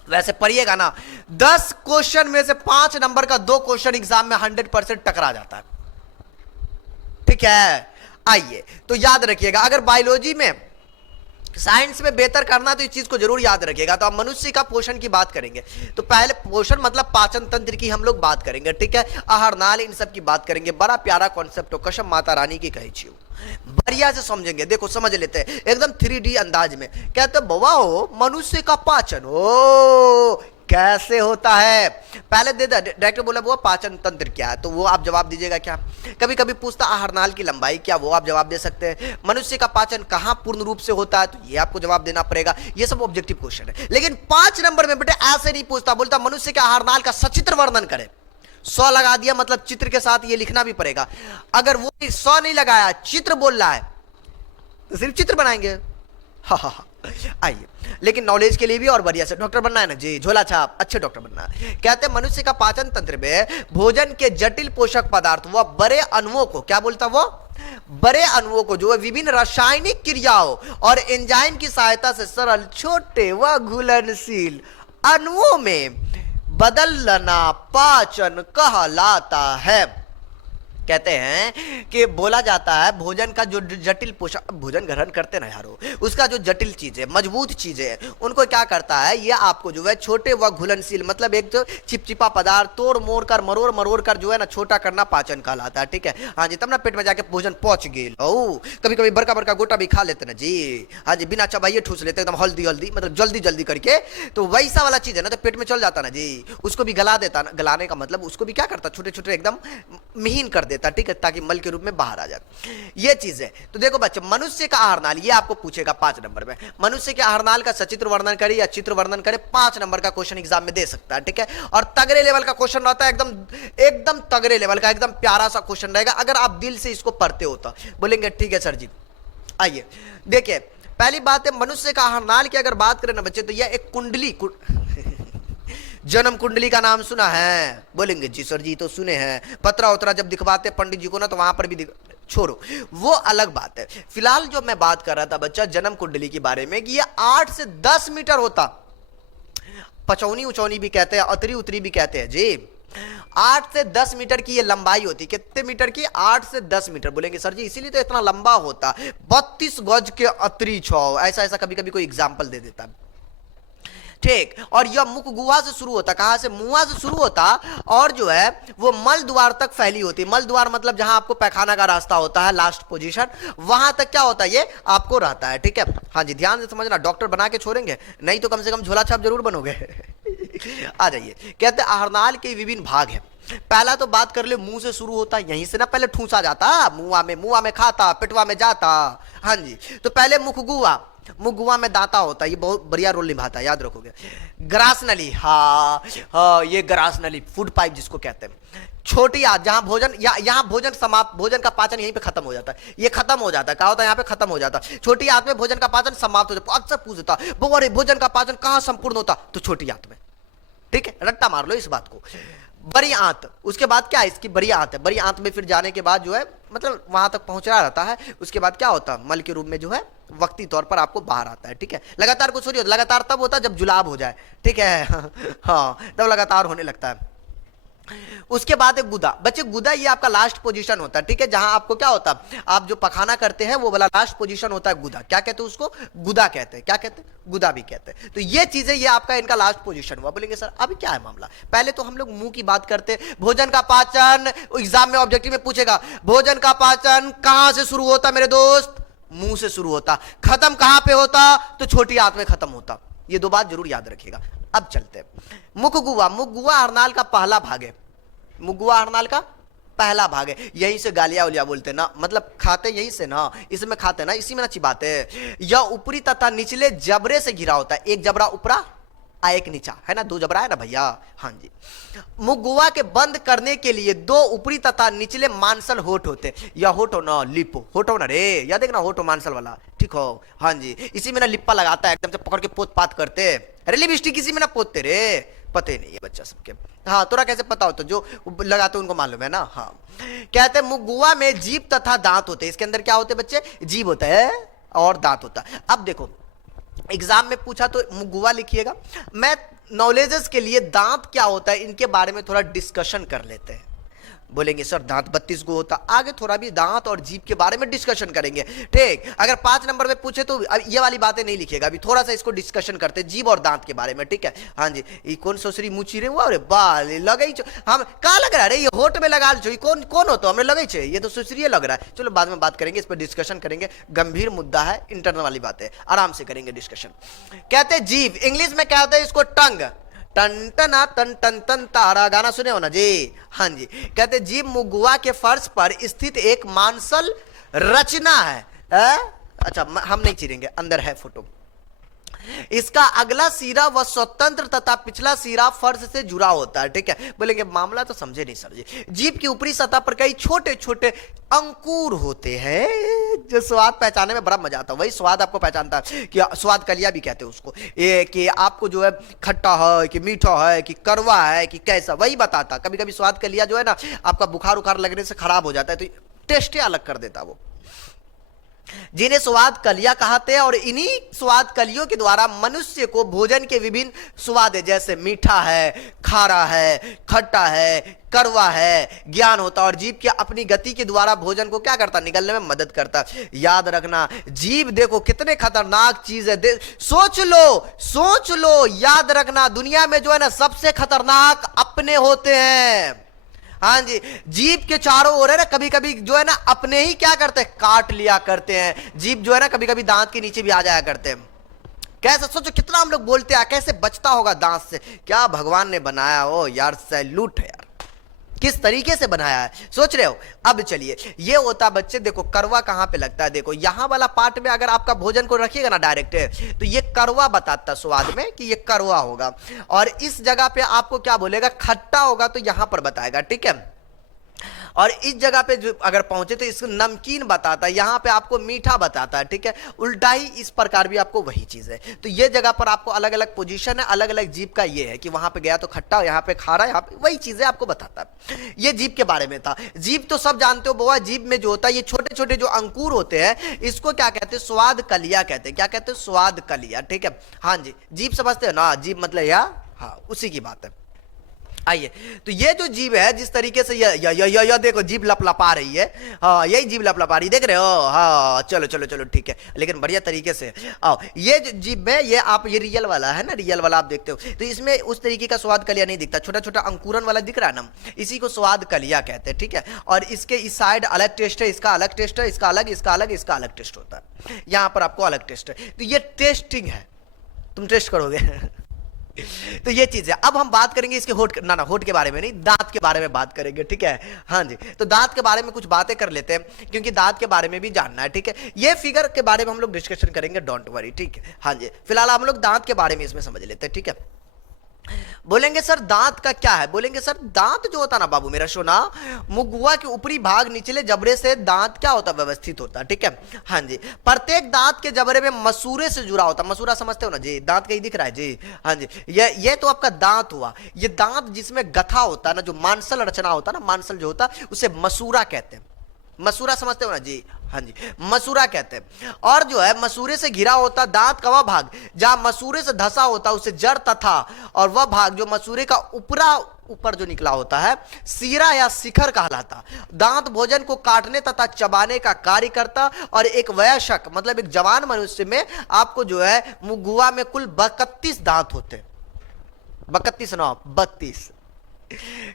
वैसे पढ़िएगा ना, 10 क्वेश्चन में से 5 नंबर का 2 क्वेश्चन एग्जाम में 100% टकरा जाता है, ठीक है। आइए तो याद रखिएगा, अगर बायोलॉजी में साइंस में बेहतर करना तो इस चीज को जरूर याद रखिएगा। तो हम मनुष्य का पोषण की बात करेंगे, तो पहले पोषण मतलब पाचन तंत्र की हम लोग बात करेंगे, ठीक है, आहार नाल इन सब की बात करेंगे। बड़ा प्यारा कॉन्सेप्ट हो, कसम माता रानी की कही छी, बढ़िया से समझेंगे। देखो समझ लेते हैं एकदम 3D अंदाज में। कहते बवा हो मनुष्य का पाचन हो कैसे होता है, पहले दे डायरेक्टर बोला वो पाचन तंत्र क्या है, तो वो आप जवाब दीजिएगा क्या। कभी कभी पूछता आहारनाल की लंबाई क्या, वो आप जवाब दे सकते हैं। मनुष्य का पाचन कहाँ पूर्ण रूप से होता है, तो ये आपको जवाब देना पड़ेगा। ये सब ऑब्जेक्टिव क्वेश्चन है। लेकिन 5 नंबर में बेटे ऐसे नहीं पूछता, बोलता मनुष्य के आहारनाल का सचित्र वर्णन करें। 100 लगा दिया मतलब चित्र के साथ ये लिखना भी पड़ेगा। अगर वो 100 नहीं लगाया, चित्र बोल रहा है, तो सिर्फ चित्र बनाएंगे। हाँ आइए, लेकिन नॉलेज के लिए भी और बढ़िया से डॉक्टर बनना है ना जी, झोला छाप अच्छे डॉक्टर बनना है। कहते हैं मनुष्य का पाचन तंत्र में भोजन के जटिल पोषक पदार्थ व बड़े अणुओं को, क्या बोलता वो, बड़े अणुओं को जो है विभिन्न रासायनिक क्रियाओं और एंजाइम की सहायता से सरल छोटे व घुलनशील अणुओं में बदलना पाचन कहलाता है। कहते हैं कि बोला जाता है भोजन का जो जटिल पोषक, भोजन ग्रहण करते ना यारो, उसका जो जटिल चीजें, मजबूत चीजें, उनको क्या करता है, ये आपको जो है छोटे व घुलनशील, मतलब एक जो चिपचिपा पदार्थ तोड़ मोड़ कर मरोड़ कर जो है ना छोटा करना पाचन कहलाता है, ठीक है। हाँ जी, तब ना पेट में जाके भोजन पहुंच गेल। कभी कभी बड़का बड़का गोटा भी खा लेते ना जी, हाँ जी, बिना चबाइए ठूस लेते एकदम हल्दी मतलब जल्दी जल्दी करके, तो वैसा वाला चीज है ना, तो पेट में चल जाता ना जी, उसको भी गला देता ना, गलाने का मतलब उसको भी क्या करता, छोटे छोटे एकदम महीन कर देता, ठीक है, ताकि मल के रूप में बाहर आ जाए, ये चीज है। तो देखो बच्चे, मनुष्य का आहारनाल, ये आपको पूछेगा 5 नंबर में, मनुष्य के आहारनाल का सचित्र वर्णन करे या चित्र वर्णन करे, 5 नंबर का क्वेश्चन एग्जाम में दे सकता है, ठीक है। और तगड़े लेवल का क्वेश्चन रहता है, एकदम तगड़े लेवल का, एकदम प्यारा सा क्वेश्चन रहेगा, अगर आप दिल से इसको पढ़ते हो तो बोलेंगे ठीक है सर जी। आइए देखिए, पहली बात है मनुष्य का आहारनाल की अगर बात करें ना बच्चे, तो यह एक कुंडली जन्म कुंडली का नाम सुना है, बोलेंगे जी सर जी तो सुने हैं, पत्रा उतरा जब दिखवाते पंडित जी को ना, तो वहां पर भी छोड़ो, वो अलग बात है। फिलहाल जो मैं बात कर रहा था बच्चा जन्म कुंडली के बारे में, कि ये 8 से 10 मीटर होता, पचौनी उचौनी भी कहते हैं, अतरी उतरी भी कहते हैं जी। 8 से 10 मीटर की ये लंबाई होती, कितने मीटर की? 8 से 10 मीटर। बोलेंगे सर जी इसीलिए तो इतना लंबा होता, 32 गज के अतरी छो, ऐसा ऐसा कभी कभी कोई एग्जाम्पल दे देता, ठीक। और यह मुख गुहा से शुरू होता, कहां से? मुआ से शुरू होता, और जो है वो मल द्वार तक फैली होती। मल द्वार मतलब जहां आपको पैखाना का रास्ता होता है, लास्ट पोजीशन, वहां तक क्या होता है? ये आपको रहता है, ठीक है। हाँ जी, ध्यान से समझना, डॉक्टर बना के छोड़ेंगे नहीं तो कम से कम झोला छाप जरूर बनोगे। आ जाइए, कहते हैं आहरनाल के विभिन्न भाग हैं। पहला तो बात कर ले, मुंह से शुरू होता, यहीं से ना पहले ठूसा जाता, मुआ में खाता, पिटवा में जाता। हाँ जी, तो पहले मुखगुआ, मुखगुआ में दांता होता है, ये बहुत बढ़िया रोल निभाता है, याद रखोगे। ग्रास नली, हाँ हाँ, ये ग्रास नली, फूड पाइप जिसको कहते हैं। छोटी आंत, जहां भोजन, यहाँ भोजन समाप्त, भोजन का पाचन यहीं पे खत्म हो जाता है, ये खत्म हो जाता है, क्या होता है? यहाँ पे खत्म हो जाता है। छोटी आंत में भोजन का पाचन समाप्त हो जाता है। अक्सर पूछता अरे भोजन का पाचन कहाँ संपूर्ण होता? तो छोटी आंत में, ठीक है, रट्टा मार लो इस बात को। बड़ी आंत, उसके बाद क्या है? इसकी बड़ी आंत है। बड़ी आंत में फिर जाने के बाद जो है मतलब वहां तक पहुंचा रहता है, उसके बाद क्या होता है? मल के रूप में जो है वक्ती तौर पर आपको बाहर आता है, ठीक है। लगातार कुछ हो रही होता, लगातार तब होता है जब जुलाब हो जाए, ठीक है। हाँ, तब लगातार होने लगता है। उसके बाद एक गुदा, बच्चे गुदा ये आपका लास्ट पोजीशन होता है, ठीक है, जहां आपको क्या होता है? आप जो पखाना करते हैं वो वाला लास्ट पोजीशन होता है गुदा। क्या कहते हैं उसको? गुदा कहते हैं। क्या कहते हैं? गुदा भी कहते हैं। तो ये चीजें, ये आपका इनका लास्ट पोजीशन हुआ। बोलेंगे सर अभी क्या है मामला? पहले तो हम लोग मुंह की बात करते हैं। भोजन का पाचन, एग्जाम में ऑब्जेक्टिव में पूछेगा, भोजन का पाचन कहां से शुरू होता मेरे दोस्त? मुंह से शुरू होता। खत्म कहां पे होता? तो छोटी आंत में खत्म होता। ये दो बात जरूर याद रखिएगा। अब चलते हैं मुखगुआ। मुखगुआ हरनाल का पहला भाग है। मुखगुआ हरनाल का पहला भाग है। यहीं से गालिया उलिया बोलते ना, मतलब खाते यहीं से ना, इसमें खाते ना, इसी में ना चिबाते। यह ऊपरी तथा निचले जबड़े से घिरा होता है। एक जबड़ा ऊपरा आ एक नीचा, है ना, दो जबड़ा है ना भैया। हाँ जी, मुखगुआ के बंद करने के लिए दो ऊपरी तथा निचले मांसल होठ होते। या होठ हो ना, लिप होठ हो ना रे, या देखना होठ हो मांसल वाला, ठीक हो। हाँ जी, इसी में ना लिप्पा लगाता है, एकदम से पकड़ के पोत पात करते। अरे लिपस्टिक इसी में ना पोतते रे, पते नहीं है बच्चा सबके। हाँ, तोरा कैसे पता हो? तो जो लगाते उनको मालूम है ना। हाँ, कहते हैं मुखगुआ में जीभ तथा दांत होते हैं। इसके अंदर क्या होते हैं बच्चे? जीभ होता है और दांत होता है। अब देखो एग्जाम में पूछा तो मुखगुआ लिखिएगा। मैं नॉलेजेस के लिए दांत क्या होता है इनके बारे में थोड़ा डिस्कशन कर लेते हैं। बोलेंगे सर दांत 32 गो होता, आगे थोड़ा भी दांत और जीभ के बारे में डिस्कशन करेंगे, ठीक। अगर 5 नंबर में पूछे तो अब ये वाली बातें नहीं लिखेगा, अभी थोड़ा सा इसको डिस्कशन करते हैं जीभ और दांत के बारे में, ठीक है। हाँ जी, ये कौन सोसरी मुची रे? अरे बाल लगे हम कहाँ लग रहा है? ये होठ में लगा लो, कौन कौन हो? तो हमें लगे छे, ये तो सोसरी लग रहा है। चलो बाद में बात करेंगे, इस पर डिस्कशन करेंगे। गंभीर मुद्दा है, इंटरनल वाली बातें आराम से करेंगे डिस्कशन। कहते हैं जीभ, इंग्लिश में क्या होता है इसको? टंग। टन टना टन टन टन तारा, गाना सुने हो ना जी। हाँ जी, कहते जीभ मुखगुआ के फर्श पर स्थित एक मांसल रचना है। अच्छा, हम नहीं चीरेंगे, अंदर है फोटो। इसका अगला सिरा व स्वतंत्र तथा पिछला सिरा फर्श से जुड़ा होता है, ठीक है। बोलेंगे मामला तो समझे नहीं सर जी। जीभ की ऊपरी सतह पर कई छोटे छोटे अंकुर होते हैं जो स्वाद पहचानने में बड़ा मजा आता है। वही स्वाद आपको पहचानता है कि स्वाद कलिया भी कहते हैं उसको, ये कि आपको जो है खट्टा है कि मीठा है कि कड़वा है कि कैसा, वही बताता। कभी कभी स्वाद कलिया जो है ना आपका बुखार उखार लगने से खराब हो जाता है, तो टेस्ट अलग कर देता वो, जिन्हें स्वाद कलियां कहते हैं। और इन्हीं स्वाद कलियों के द्वारा मनुष्य को भोजन के विभिन्न स्वाद जैसे मीठा है, खारा है, खट्टा है, कड़वा है ज्ञान होता है। और जीभ की अपनी गति के द्वारा भोजन को क्या करता? निगलने में मदद करता। याद रखना, जीभ देखो कितने खतरनाक चीज है। सोच लो, याद रखना दुनिया में जो है ना सबसे खतरनाक अपने होते हैं। हाँ जी, जीभ के चारों ओर है ना कभी कभी जो है ना अपने ही क्या करते हैं? काट लिया करते हैं। जीभ जो है ना कभी कभी दांत के नीचे भी आ जाया करते हैं। कैसे सोचो कितना हम लोग बोलते हैं, कैसे बचता होगा दांत से? क्या भगवान ने बनाया हो यार, सैल्यूट है यार, किस तरीके से बनाया है, सोच रहे हो। अब चलिए, ये होता बच्चे, देखो करवा कहां पे लगता है? देखो यहां वाला पार्ट में अगर आपका भोजन को रखिएगा ना डायरेक्ट, तो ये करवा बताता स्वाद में कि ये करवा होगा। और इस जगह पे आपको क्या बोलेगा? खट्टा होगा, तो यहां पर बताएगा, ठीक है। और इस जगह पे जो अगर पहुंचे तो इसको नमकीन बताता है, यहां पे आपको मीठा बताता है, ठीक है। उल्टा ही इस प्रकार भी आपको वही चीज है। तो ये जगह पर आपको अलग अलग पोजीशन है, अलग अलग जीभ का ये है कि वहां पे गया तो खट्टा, यहां पे खारा, यहां पे वही चीजें आपको बताता है। ये जीभ के बारे में था। जीभ तो सब जानते हो बुआ, जीभ में जो होता है ये छोटे छोटे जो अंकुर होते हैं, इसको क्या कहते हैं? स्वाद कलिया कहते हैं। क्या कहते हैं? स्वाद कलिया, ठीक है। हाँ जी, जीभ समझते हो ना, जीभ मतलब या हाँ उसी की बात है। आइए, तो ये जो जीभ है जिस तरीके से ये देखो जीभ लपलपा रही है, हाँ यही जीभ लपलपा रही, देख रहे हो, हाँ चलो चलो चलो ठीक है, लेकिन बढ़िया तरीके से आओ। ये जो जीभ है ये आप, ये रियल वाला है ना, रियल वाला आप देखते हो, तो इसमें उस तरीके का स्वाद कलिया नहीं दिखता, छोटा छोटा अंकुरन वाला दिख रहा है ना, इसी को स्वाद कलिया कहते हैं, ठीक है। और इसके इस साइड अलग टेस्ट है, इसका अलग टेस्ट है, इसका अलग, इसका अलग, इसका अलग टेस्ट होता है, यहाँ पर आपको अलग टेस्ट है, तो ये टेस्टिंग है, तुम टेस्ट करोगे तो ये चीज है। अब हम बात करेंगे इसके होठ, ना होठ के बारे में नहीं, दांत के बारे में बात करेंगे, ठीक है। हाँ जी, तो दांत के बारे में कुछ बातें कर लेते हैं, क्योंकि दांत के बारे में भी जानना है, ठीक है। ये फिगर के बारे में हम लोग डिस्कशन करेंगे, डोंट वरी, ठीक है। हाँ जी, फिलहाल हम लोग दांत के बारे में इसमें समझ लेते हैं, ठीक है। बोलेंगे सर दांत का क्या है, बोलेंगे सर दांत जो होता ना बाबू मेरा सोना, मुगुआ के ऊपरी भाग निचले जबड़े से दांत क्या होता, व्यवस्थित होता, ठीक है। हाँ जी, प्रत्येक दांत के जबड़े में मसूरे से जुड़ा होता, मसूरा समझते हो ना जी, दांत कहीं दिख रहा है जी, हाँ जी, ये तो आपका दांत हुआ। ये दांत जिसमें गथा होता है ना, जो मांसल रचना होता है ना, मांसल जो होता है उसे मसूरा कहते हैं, मसूरा समझते हो ना जी, हाँ जी, मसूरा कहते हैं। और जो है मसूरे से घिरा होता दांत का वह भाग जहां मसूरे से धसा होता उसे जड़ तथा, और वह भाग जो मसूरे का ऊपर जो निकला होता है सीरा या शिखर कहलाता। दांत भोजन को काटने तथा चबाने का कार्य करता, और एक वयस्क मतलब एक जवान मनुष्य में आपको जो है मुगुआ में कुल 32 दांत होते, 32 ना 32,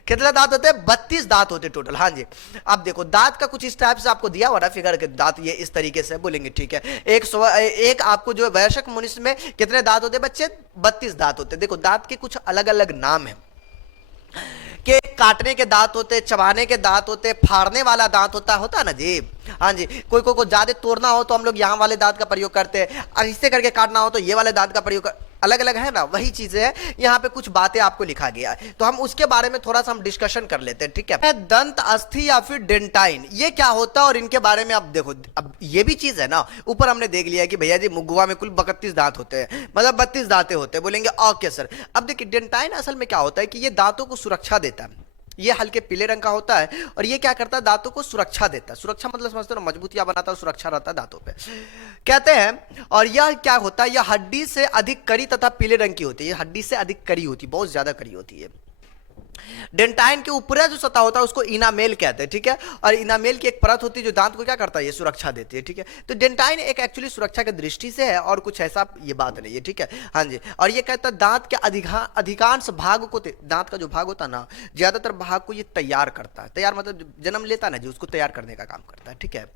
कितने दांत होते हैं, 32 दांत होते टोटल। हाँ जी, अब देखो दांत का कुछ इस टाइप से आपको दिया हुआ ना फिगर के, दांत ये इस तरीके से बोलेंगे, ठीक है। एक आपको जो है वयस्क मनुष्य में कितने दांत होते बच्चे, 32 दांत होते। देखो दांत के कुछ अलग अलग नाम है, के काटने के दांत होते, चबाने के दांत होते, फाड़ने वाला दांत होता है ना जी, हाँ जी। कोई को ज्यादा तोड़ना हो तो हम लोग यहाँ वाले दांत का प्रयोग करते हैं, और इससे करके काटना हो तो ये वाले दांत का प्रयोग अलग अलग है ना, वही चीजें है। यहाँ पे कुछ बातें आपको लिखा गया है, तो हम उसके बारे में थोड़ा सा हम डिस्कशन कर लेते हैं, ठीक है। दंत अस्थि या फिर डेंटाइन, ये क्या होता है और इनके बारे में आप देखो। अब ये भी चीज है ना, ऊपर हमने देख लिया कि भैया जी मुगुआ में कुल 32 दांत होते हैं, मतलब 32 दांतें होते हैं, बोलेंगे ओके सर। अब देखिए डेंटाइन असल में क्या होता है कि ये दांतों को सुरक्षा देता है, ये हल्के पीले रंग का होता है, और ये क्या करता है दांतों को सुरक्षा देता है। सुरक्षा मतलब समझते हो ना, मजबूतियां बनाता है, सुरक्षा रहता है दांतों पे कहते हैं। और यह क्या होता है, यह हड्डी से अधिक कड़ी तथा पीले रंग की होती है, ये हड्डी से अधिक कड़ी होती है, बहुत ज्यादा कड़ी होती है। डेंटाइन के ऊपर जो सतह होता है उसको इनामेल कहते हैं, ठीक है। और इनामेल की एक परत होती है जो दांत को क्या करता है, ये सुरक्षा देती है, ठीक है। तो डेंटाइन एक एक्चुअली सुरक्षा की दृष्टि से है, और कुछ ऐसा ये बात नहीं है, ठीक है। हाँ जी, और ये कहता है दांत के अधिकांश भाग को, दांत का जो भाग होता है ना, ज्यादातर भाग को ये तैयार करता है, तैयार मतलब जन्म लेता है ना जी, उसको तैयार करने का काम करता है, ठीक है।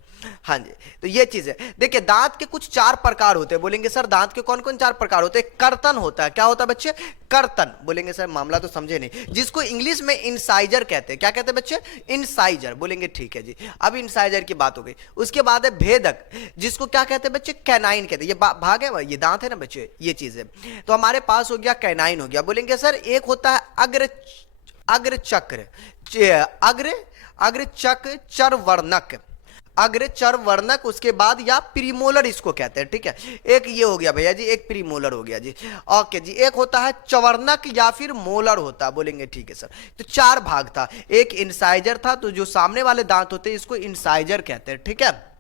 हाँ जी, तो ये चीज है। देखिए दांत के कुछ 4 प्रकार होते हैं, बोलेंगे सर दांत के कौन कौन 4 प्रकार होते हैं। कर्तन होता है, क्या होता है बच्चे, कर्तन, बोलेंगे सर मामला तो समझे नहीं, जिसको इंग्लिश में इंसाइजर कहते हैं। क्या कहते हैं बच्चे, इंसाइजर, बोलेंगे ठीक है जी। अब इंसाइजर की बात हो गई, उसके बाद है भेदक, जिसको क्या कहते हैं बच्चे, कैनाइन कहते हैं। ये भाग है, ये दांत है ना बच्चे, ये चीज है। तो हमारे पास हो गया कैनाइन हो गया। बोलेंगे सर एक होता है अग्र चक्र, अग्र चक्र चरवर्णक, अग्र चरवर्णक, उसके बाद या प्रीमोलर इसको कहते हैं, ठीक है। एक ये हो गया भैया जी, एक प्रीमोलर हो गया जी, ओके जी। एक होता है चवर्णक या फिर मोलर होता है, बोलेंगे ठीक है सर। तो 4 भाग था, एक इंसाइजर था, तो जो सामने वाले दांत होते हैं इसको इंसाइजर कहते हैं, ठीक है।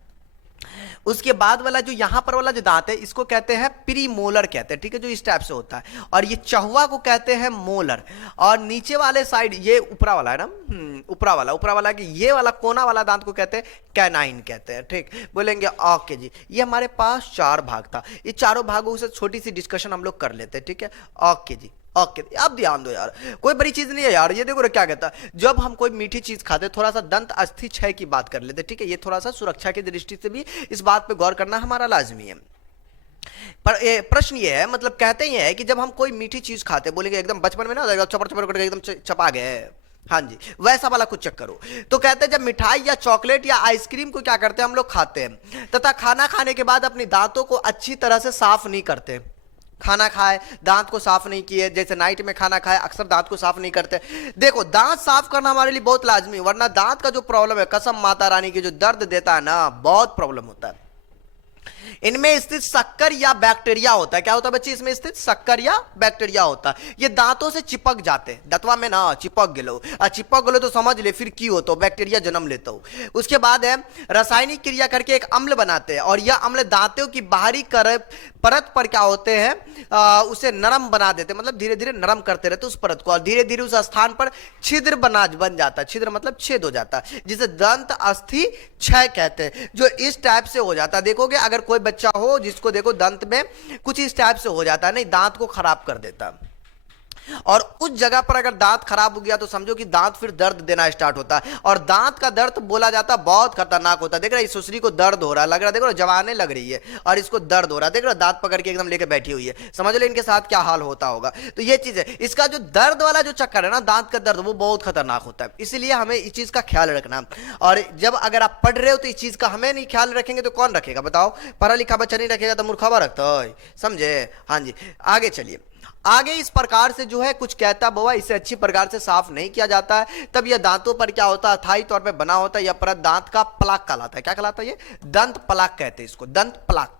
उसके बाद वाला जो यहां पर वाला जो दांत है इसको कहते हैं प्रीमोलर कहते हैं, ठीक है, जो इस टाइप से होता है। और ये चहुआ को कहते हैं मोलर, और नीचे वाले साइड ये ऊपरा वाला है ना, ऊपरा वाला कि ये वाला कोना वाला दांत को कहते हैं कैनाइन कहते हैं, ठीक। बोलेंगे ओके जी। ये हमारे पास 4 भाग था, ये चारों भागों से छोटी सी डिस्कशन हम लोग कर लेते हैं, ठीक है। ओके जी, ओके। अब ध्यान दो यार, कोई बड़ी चीज नहीं है यार, ये देखो क्या कहता है, जब हम कोई मीठी चीज खाते थोड़ा सा दंत अस्थि क्षय की बात कर लेते, ठीक है। ये थोड़ा सा सुरक्षा की दृष्टि से भी इस बात पे गौर करना हमारा लाजमी है। पर प्रश्न ये है, मतलब कहते ही है कि जब हम कोई मीठी चीज खाते, बोलेंगे एकदम बचपन में ना चपर चपर करके एकदम चपा गए, हाँ जी, वैसा वाला कुछ चक्कर हो। तो कहते हैं जब मिठाई या चॉकलेट या आइसक्रीम को क्या करते हैं हम लोग खाते हैं, तथा खाना खाने के बाद अपने दांतों को अच्छी तरह से साफ नहीं करते। खाना खाए दांत को साफ नहीं किए, जैसे नाइट में खाना खाए अक्सर दांत को साफ नहीं करते। देखो दांत साफ करना हमारे लिए बहुत लाजमी, वरना दांत का जो प्रॉब्लम है, कसम माता रानी की, जो दर्द देता है ना, बहुत प्रॉब्लम होता है। इनमें स्थित शक्कर या बैक्टीरिया होता है। क्या होता है बच्चे? इसमें स्थित शक्कर या बैक्टीरिया होता है। ये दांतों से चिपक जाते हैं, दतवा में ना चिपक गेलो, चिपक गेलो तो समझ ले फिर की हो तो बैक्टीरिया जन्म लेता हो। उसके बाद है रासायनिक क्रिया करके एक अम्ल बनाते हैं और यह अम्ल दांतों की बाहरी परत पर क्या होते हैं, उसे नरम बना देते, मतलब धीरे धीरे नरम करते रहते उस परत को, और धीरे धीरे उस स्थान पर छिद्र बन जाता है। छिद्र मतलब छेद हो जाता है, जिसे दंत अस्थि क्षय कहते हैं, जो इस टाइप से हो जाता है। देखोगे अगर कोई बच्चा हो जिसको देखो दंत में कुछ इस टाइप से हो जाता है, नहीं दांत को खराब कर देता है, और उस जगह पर अगर दांत खराब हो गया तो समझो कि दांत फिर दर्द देना स्टार्ट होता है। और दांत का दर्द बोला जाता है बहुत खतरनाक होता है। देख रहा है इस सुसरी को दर्द हो रहा है, लग रहा है देखो जवाने लग रही है और इसको दर्द हो रहा है, देख रहा है दांत पकड़ के एकदम लेके बैठी हुई है, समझ लो इनके साथ क्या हाल होता होगा। तो ये चीज है, इसका जो दर्द वाला जो चक्कर है ना, दांत का दर्द, वो बहुत खतरनाक होता है, इसलिए हमें इस चीज का ख्याल रखना। और जब अगर आप पढ़ रहे हो तो इस चीज का हमें नहीं ख्याल रखेंगे तो कौन रखेगा बताओ? पढ़ा लिखा बच्चा नहीं रखेगा तो मूर्खा रखता है, समझे? हाँ जी, आगे चलिए। आगे इस प्रकार से जो है कुछ कहता बवा, इसे अच्छी प्रकार से साफ नहीं किया जाता है, तब यह दांतों पर क्या होता है, अस्थायी तौर पे बना होता है। यह परत दांत का प्लाक कहलाता है। क्या कहलाता है? ये दंत प्लाक कहते हैं इसको, दंत प्लाक।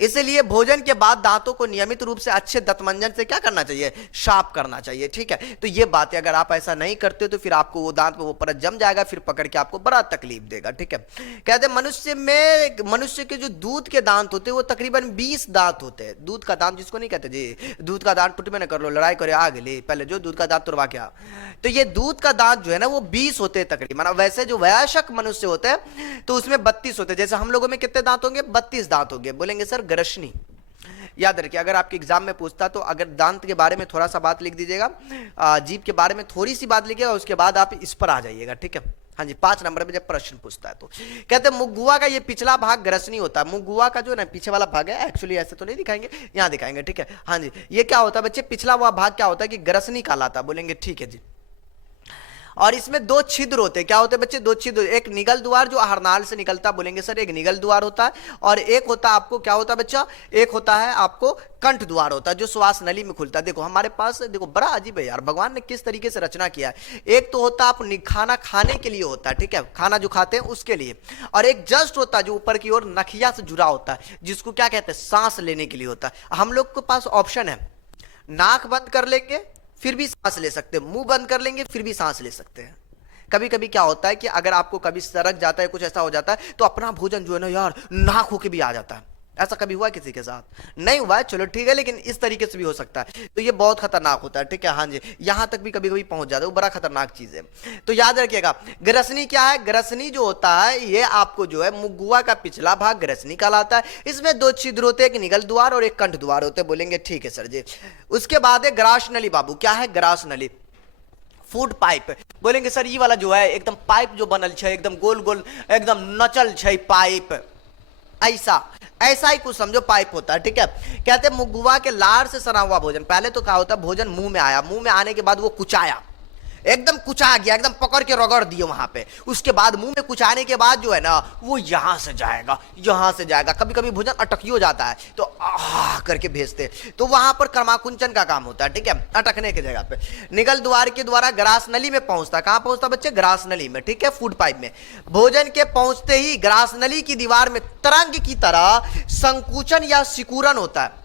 इसलिए भोजन के बाद दांतों को नियमित रूप से अच्छे दंतमंजन से क्या करना चाहिए? साफ करना चाहिए, ठीक है। तो ये बातें अगर आप ऐसा नहीं करते तो फिर आपको वो दांत पे वो परत जम जाएगा, फिर पकड़ के आपको बड़ा तकलीफ देगा, ठीक है। कहते हैं मनुष्य के जो दूध के दांत होते हैं वो तकरीबन 20 दांत होते हैं। दूध का दांत जिसको नहीं कहते जी, दूध का दांत टूट में ना कर लो, लड़ाई करे आगे ले, पहले जो दूध का दांत तुड़वा के आ। तो ये दूध का दांत जो है ना वो 20 होते हैं तकरीबन। वैसे जो वयस्क मनुष्य होते हैं तो उसमें 32 होते हैं। जैसे हम लोगों में कितने दांत होंगे? 32 दांत होंगे। बोलेंगे सर ग्रसनी, याद रखिए अगर आपके एग्जाम में पूछता तो अगर दांत के बारे में थोड़ा सा बात लिख दीजिएगा, जीभ के बारे में थोड़ी सी बात लिखिएगा, उसके बाद आप इस पर आ जाइएगा, ठीक है। हाँ जी, 5 नंबर में जब प्रश्न पूछता है तो कहते हैं मुगुआ का ये पिछला भाग ग्रसनी होता है। मुगुआ का जो ना पीछे वाला भाग है, एक्चुअली ऐसे तो नहीं दिखाएंगे, यहाँ दिखाएंगे, ठीक है। हाँ जी, ये क्या होता है बच्चे? पिछला हुआ भाग क्या होता है कि ग्रसनी कहलाता है। बोलेंगे ठीक है जी। और इसमें 2 छिद्र होते हैं। क्या होते हैं बच्चे? 2 छिद्र, एक निगल द्वार जो आहारनाल से निकलता है, बोलेंगे सर एक निगल द्वार होता है, और एक होता है आपको क्या होता है बच्चा? एक होता है आपको कंठ द्वार होता है जो श्वास नली में खुलता है। देखो हमारे पास, देखो बड़ा अजीब है यार, भगवान ने किस तरीके से रचना किया है। एक तो होता है आप खाना खाने के लिए होता है, ठीक है, खाना जो खाते हैं उसके लिए, और एक जस्ट होता है जो ऊपर की ओर नखिया से जुड़ा होता है, जिसको क्या कहते हैं? सांस लेने के लिए होता है। हम लोग के पास ऑप्शन है, नाक बंद कर लेंगे फिर भी सांस ले सकते हैं, मुंह बंद कर लेंगे फिर भी सांस ले सकते हैं। कभी कभी क्या होता है कि अगर आपको कभी सरक जाता है, कुछ ऐसा हो जाता है तो अपना भोजन जो है ना यार नाक होके भी आ जाता है। ऐसा कभी हुआ है किसी के साथ? नहीं हुआ है, चलो ठीक है, लेकिन इस तरीके से भी हो सकता है। तो ये बहुत खतरनाक होता है, ठीक है। हाँ जी, यहां तक भी कभी कभी पहुंच जाता है, वो बड़ा खतरनाक चीज है। तो याद रखिएगा ग्रसनी क्या है? ग्रसनी जो होता है ये आपको जो है मुगुआ का पिछला भाग ग्रसनी कहलाता है। इसमें 2 छिद्र होते हैं, एक निगल द्वार और एक कंठ द्वार होते हैं। बोलेंगे ठीक है सर जी। उसके बाद है ग्रास नली बाबू। क्या है ग्रास नली? Food pipe. बोलेंगे सर ये वाला जो है एकदम पाइप जो बनल है, एकदम गोल गोल एकदम नचल है पाइप, ऐसा ही कुछ समझो पाइप होता है, ठीक है। कहते हैं मुगुआ के लार से सना हुआ भोजन, पहले तो क्या होता है भोजन मुंह में आया, मुंह में आने के बाद वो कुचाया, एकदम कुचा गया, एकदम पकड़ के रगड़ दिए वहां पे। उसके बाद मुंह में कुचाने के बाद जो है ना वो यहां से जाएगा, यहां से जाएगा। कभी कभी भोजन अटकियो जाता है तो आह करके भेजते, तो वहां पर कर्माकुंचन का काम होता है, ठीक है, अटकने की जगह पे। निगल द्वार के द्वारा ग्रास नली में पहुंचता। कहां पहुंचता बच्चे? ग्रास नली में, ठीक है, फूड पाइप में। भोजन के पहुंचते ही ग्रास नली की दीवार में तरंग की तरह संकुचन या सिकुड़न होता है।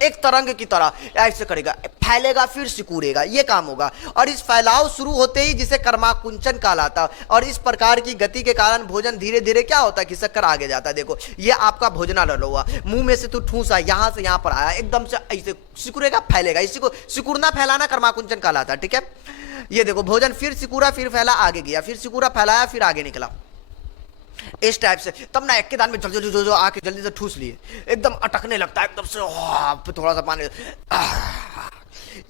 एक तरंग की तरह ऐसे करेगा, फैलेगा फिर सिकुड़ेगा, ये काम होगा। और इस फैलाव शुरू होते ही जिसे कर्माकुंचन कहलाता। और इस प्रकार की गति के कारण भोजन धीरे धीरे क्या होता है? खिसक कर आगे जाता है। देखो ये आपका भोजनालय हुआ, मुंह में से तो ठूसा यहां से यहां पर आया, एकदम से ऐसे सिकुड़ेगा फैलेगा, इसी को सिकुड़ना फैलाना कर्माकुंचन कहलाता है, ठीक है। ये देखो भोजन फिर सिकुड़ा फिर फैला आगे गया, फिर सिकुड़ा फैलाया फिर आगे निकला, इस टाइप से। तब ना एक के दान में जल्दी जो आके जल्दी से ठूस लिए, एकदम अटकने लगता है, एकदम से थोड़ा सा पानी,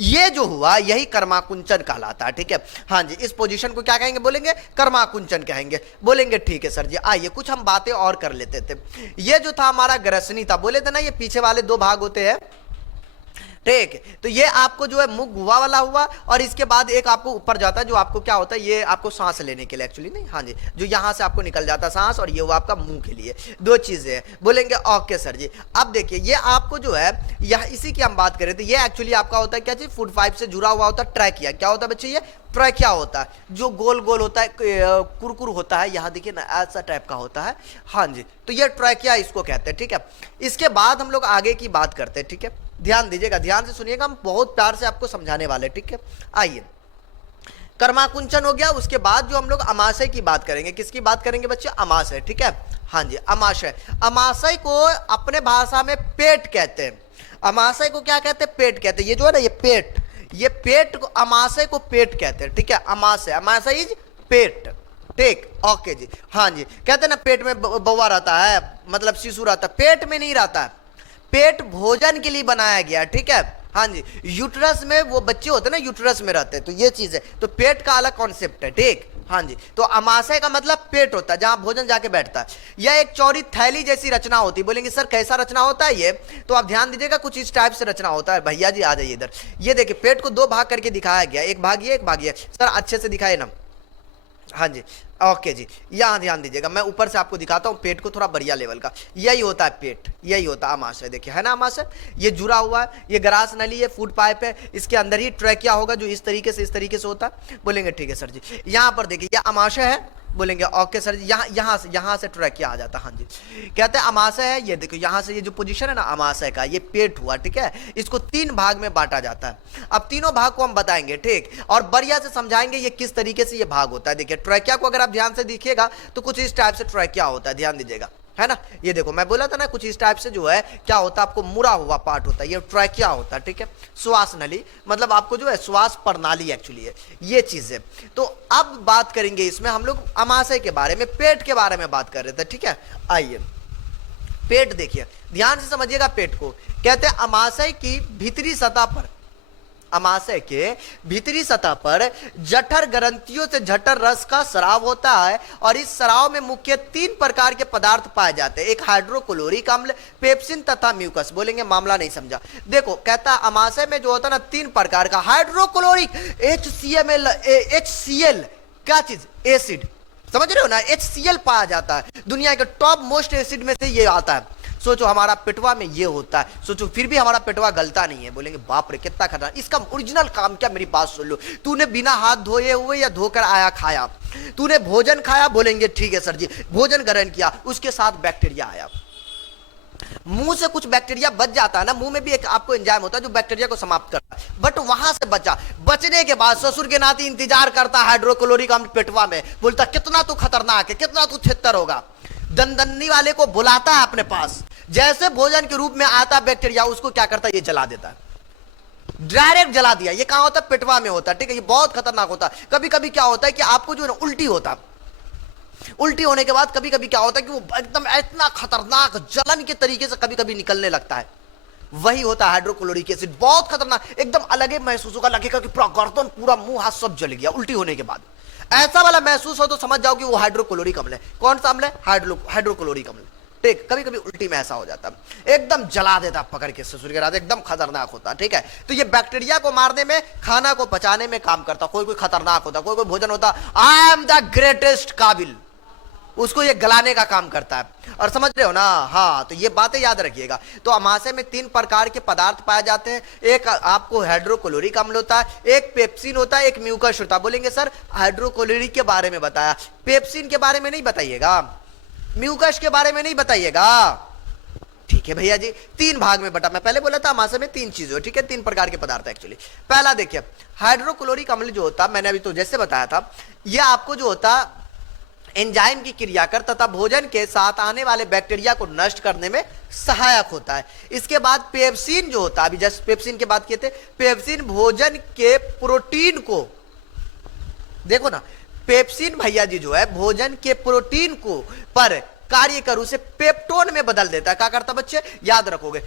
ये जो हुआ यही कर्माकुंचन कहलाता है, ठीक है। हाँ जी, इस पोजीशन को क्या कहेंगे? बोलेंगे कर्माकुंचन कहेंगे। बोलेंगे ठीक है सर जी। आइए कुछ हम बातें और कर लेते थे। ये जो था हमारा ग्रसनी था, बोले थे ना ये पीछे वाले 2 भाग होते हैं, ठीक है, तो ये आपको जो है मुंह गुहा वाला हुआ, और इसके बाद एक आपको ऊपर जाता है जो आपको क्या होता है, ये आपको सांस लेने के लिए एक्चुअली नहीं, हाँ जी, जो यहाँ से आपको निकल जाता है सांस, और ये हुआ आपका मुंह के लिए। दो चीजें हैं। बोलेंगे ओके सर जी। अब देखिए ये आपको जो है यह इसी की हम बात करें तो ये एक्चुअली आपका होता है क्या चीज, फूड पाइप से जुड़ा हुआ होता है ट्रैकिया। क्या होता है बच्चे, ये ट्रैकिया होता है, जो गोल गोल होता है, कुरकुर होता है, यहाँ देखिए ना ऐसा टाइप का होता है, हाँ जी, तो ये ट्रैकिया इसको कहते हैं। ठीक है, इसके बाद हम लोग आगे की बात करते हैं। ठीक है, ध्यान दीजिएगा, ध्यान से सुनिएगा, हम बहुत प्यार से आपको समझाने वाले। ठीक है, आइए, कर्माकुंचन हो गया, उसके बाद जो हम लोग अमाशय की बात करेंगे, किसकी बात करेंगे बच्चे, अमाशय। ठीक है, हाँ जी, अमाशय। अमाशय को अपने भाषा में पेट कहते हैं। अमाशय को क्या कहते हैं, पेट कहते हैं। ये जो है ना, ये पेट, ये पेट को, अमाशय को पेट कहते हैं। ठीक है, अमाशय, अमाशय इज पेट। ठीक, ओके जी, हाँ जी, कहते हैं ना पेट में बौआ रहता है, मतलब शिशु रहता है, पेट में नहीं रहता है। पेट भोजन के लिए बनाया गया। ठीक है, हाँ जी, यूट्रस में वो बच्चे होते हैं ना, यूट्रस में रहते हैं, तो ये चीज है, तो पेट का अलग कॉन्सेप्ट है। ठीक, हाँ जी, तो अमाशय का मतलब पेट होता है, जहां भोजन जाके बैठता है। यह एक चौड़ी थैली जैसी रचना होती है। बोलेंगे सर कैसा रचना होता है ये, तो आप ध्यान दीजिएगा, कुछ इस टाइप से रचना होता है। भैया जी आ जाइए इधर, ये देखिए पेट को दो भाग करके दिखाया गया, एक भाग ये, एक भाग ये। सर अच्छे से दिखाए ना, हाँ जी, ओके जी, यहाँ ध्यान दीजिएगा, मैं ऊपर से आपको दिखाता हूँ पेट को थोड़ा बढ़िया लेवल का। यही होता है पेट, यही होता है अमाशय। देखिए है ना अमाशय, ये जुड़ा हुआ है, ये ग्रास नली है, फूड पाइप है, इसके अंदर ही ट्रैकिया होगा जो इस तरीके से होता है। बोलेंगे ठीक है सर जी, यहाँ पर देखिए ये अमाशय है। बोलेंगे ओके सर जी, यहाँ से ट्रैकिया आ जाता है। हाँ जी, कहते हैं अमाशय है, ये देखो यहाँ से ये जो पोजीशन है ना अमाशय का, ये पेट हुआ। ठीक है, इसको 3 भाग में बांटा जाता है। अब तीनों भाग को हम बताएंगे, ठीक, और बढ़िया से समझाएंगे ये किस तरीके से ये भाग होता है। देखिए ट्रैकिया को अगर आप ध्यान से देखिएगा तो कुछ इस टाइप से ट्रैकिया होता है, ध्यान दीजिएगा, है ना। ये देखो मैं बोला था ना कुछ इस टाइप से जो है क्या होता है, आपको मुड़ा हुआ पार्ट होता है, ये ट्रैकिया होता है। ठीक है, श्वास नली मतलब आपको जो है श्वास प्रणाली एक्चुअली है, ये चीज है। तो अब बात करेंगे इसमें हम लोग अमाशय के बारे में, पेट के बारे में बात कर रहे थे। ठीक है, आइए पेट देखिए, ध्यान से समझिएगा पेट को। कहते हैं अमाशय की भीतरी सतह पर, अमाशय के भीतरी सतह पर जठर ग्रंथियों से जठर रस का स्राव होता है, और इस स्राव में मुख्य 3 प्रकार के पदार्थ पाए जाते हैं, एक हाइड्रोक्लोरिक अम्ल, पेप्सिन तथा म्यूकस। बोलेंगे मामला नहीं समझा। देखो कहता है अमाशय में जो होता है ना 3 प्रकार का, हाइड्रोक्लोरिक HCl, क्या चीज, एसिड, समझ रहे हो ना, HCl पाया जाता है, दुनिया के टॉप मोस्ट एसिड में से ये आता है। सोचो हमारा पेटवा में ये होता है, सोचो फिर भी हमारा पेटवा गलता नहीं है। बोलेंगे बाप रे कितना खतरनाक, इसका ओरिजिनल काम क्या, मेरी बात सुन लो। तूने बिना हाथ धोए हुए या धोकर आया खाया, तूने भोजन खाया, बोलेंगे ठीक है सर जी, भोजन ग्रहण किया, उसके साथ बैक्टीरिया आया, मुंह से कुछ बैक्टीरिया बच जाता है ना, मुंह में भी एक आपको एंजाइम होता है जो बैक्टीरिया को समाप्त करता है, बट वहां से बचा, बचने के बाद ससुर के नाती इंतजार करता हाइड्रोक्लोरिक अम्ल पेटवा में, बोलता कितना तू खतरनाक है, कितना तू छिहत्तर होगा, दंदन्नी वाले को बुलाता है अपने पास, जैसे भोजन के रूप में आता बैक्टीरिया उसको क्या करता है, ये जला देता है, डायरेक्ट जला दिया। ये कहां होता है, पेटवा में होता है। ठीक है, ये बहुत खतरनाक होता है। कभी कभी क्या होता है कि आपको जो है ना उल्टी होता है, उल्टी होने के बाद कभी कभी क्या होता है कि वो एकदम इतना खतरनाक जलन के तरीके से कभी कभी निकलने लगता है, वही होता है हाइड्रोक्लोरिक एसिड। बहुत खतरनाक, एकदम अलग ही महसूस होगा, लगेगा कि पूरा गर्दन पूरा मुंह हाथ सब जल गया उल्टी होने के बाद। ऐसा वाला महसूस हो तो समझ जाओ कि वो हाइड्रोक्लोरिक अम्ल है। कौन सा अम्ल है, हाइड्रोक्लोरिक अम्ल। ठीक, कभी कभी उल्टी में ऐसा हो जाता है, एकदम जला देता पकड़ के ससुर के रात, एकदम खतरनाक होता। ठीक है, तो ये बैक्टीरिया को मारने में, खाना को पचाने में काम करता। कोई कोई खतरनाक होता, कोई कोई भोजन होता आई एम द ग्रेटेस्ट काबिल, उसको ये गलाने का काम करता है। और समझ रहे हो ना, हाँ, तो ये बातें याद रखिएगा। तो अमाशय में 3 प्रकार के पदार्थ पाए जाते हैं, एक आपको हाइड्रोक्लोरिक अम्ल होता है, एक पेप्सिन होता है, एक म्यूकस होता है। बोलेंगे सर हाइड्रोक्लोरिक के बारे में बताया, पेप्सिन के बारे में नहीं बताइएगा, म्यूकस के बारे में नहीं बताइएगा। ठीक है भैया जी, 3 भाग में बटा, मैं पहले बोला था अमाशय में 3 चीजें। ठीक है, 3 प्रकार के पदार्थ एक्चुअली। पहला देखिए हाइड्रोक्लोरिक अम्ल जो होता, मैंने अभी तो जैसे बताया था, यह आपको जो होता एंजाइम की क्रिया कर तथा भोजन के साथ आने वाले बैक्टीरिया को नष्ट करने में सहायक होता है। इसके बाद पेप्सिन जो होता है, अभी जस्ट पेप्सिन की बात किए थे, पेप्सिन भोजन के प्रोटीन को, देखो ना, पेप्सिन भैया जी जो है भोजन के प्रोटीन को पर कार्य कर उसे पेप्टोन में बदल देता है। क्या करता बच्चे, याद रखोगे,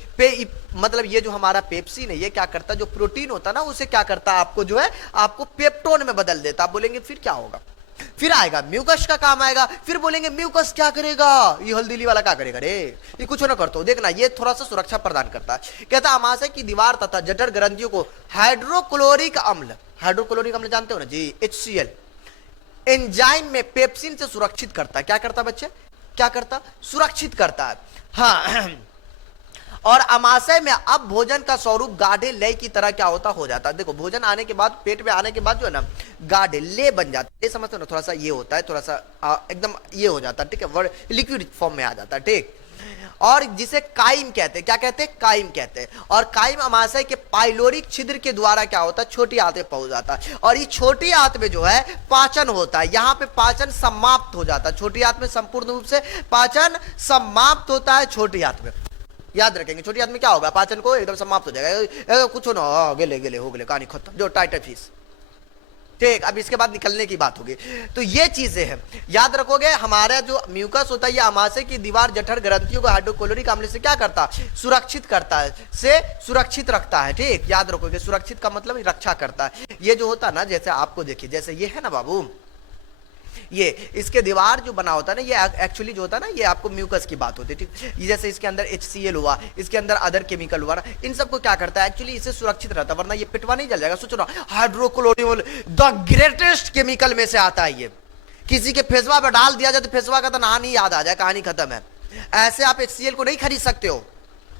मतलब ये जो हमारा पेप्सिन है ये क्या करता, जो प्रोटीन होता ना उसे क्या करता, आपको जो है आपको पेप्टोन में बदल देता। आप बोलेंगे फिर क्या होगा, फिर आएगा म्यूकस का काम आएगा, फिर बोलेंगे म्यूकस क्या करेगा, ये हल्दीली वाला क्या करेगा रे, ये कुछ ना करता हो। देखना ये थोड़ा सा सुरक्षा प्रदान करता है। कहता है अमाशय की दीवार तथा जठर ग्रंथियों को हाइड्रोक्लोरिक अम्ल, हाइड्रोक्लोरिक अम्ल जानते हो ना जी, HCl, एंजाइम में पेप्सिन से सुरक्षित करता है। क्या करता है बच्चे, क्या करता, सुरक्षित करता है। हाँ और अमाशय में अब भोजन का स्वरूप गाढ़े लय की तरह क्या होता हो जाता है। देखो भोजन आने के बाद, पेट में आने के बाद जो है ना गाढ़े ले बन जाता है, ये समझते हो ना, थोड़ा सा ये होता है, थोड़ा सा एकदम ये हो जाता है, ठीक है, वर्ड लिक्विड फॉर्म में आ जाता है, ठीक। और जिसे काइम कहते हैं, क्या कहते हैं, काइम कहते हैं। और काइम अमाशय के पाइलोरिक छिद्र के द्वारा क्या होता है, छोटी आंत में पहुंच जाता है। और ये छोटी आंत में जो है पाचन होता है, यहाँ पे पाचन समाप्त हो जाता है। छोटी आंत में संपूर्ण रूप से पाचन समाप्त होता है। छोटी आंत में याद रखेंगे, छोटी आंत में क्या होगा, पाचन को एकदम समाप्त हो जाएगा, कुछ हो ना, गेले गेले हो गए, कहानी खत्म, जो टाइट फीस, ठीक। अब इसके बाद निकलने की बात होगी। तो ये चीजें हैं, याद रखोगे। हमारा जो म्यूकस होता है ये अमाशय की दीवार जठर ग्रंथियों को हाइड्रोक्लोरिक अम्ल से क्या करता है, सुरक्षित करता है, से सुरक्षित रखता है, ठीक। याद रखोगे, सुरक्षित का मतलब रक्षा करता है। ये जो होता है ना, जैसे आपको देखिए, जैसे ये है ना बाबू, ये इसके दीवार जो बना होता है ना, ये एक्चुअली जो होता है ना, ये आपको म्यूकस की बात होती है, ठीक। ये जैसे इसके अंदर HCl हुआ, इसके अंदर अदर केमिकल हुआ ना, इन सबको क्या करता है, एक्चुअली इसे सुरक्षित रहता है, वरना ये पिटवा नहीं जल जाएगा। सोचो ना, हाइड्रोक्लोरिक द ग्रेटेस्ट केमिकल में से आता है ये। किसी के फेसवा पर डाल दिया जाए तो फेसवा का तो नाम ही याद आ जाए, कहानी खत्म है। ऐसे आप HCl को नहीं खरीद सकते हो,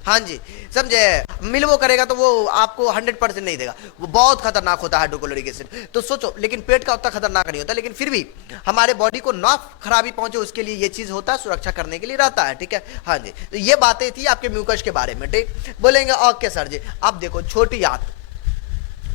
हाँ जी, समझे। मिल वो करेगा तो वो आपको 100% नहीं देगा, वो बहुत खतरनाक होता है हाइड्रोक्लोरिक एसिड। तो सोचो, लेकिन पेट का उतना खतरनाक नहीं होता, लेकिन फिर भी हमारे बॉडी को ना खराबी पहुंचे उसके लिए ये चीज होता है, सुरक्षा करने के लिए रहता है, ठीक है, हाँ जी। तो ये बातें थी आपके म्यूकस के बारे में, ठीक। बोलेंगे ओके सर जी, अब देखो छोटी आंत,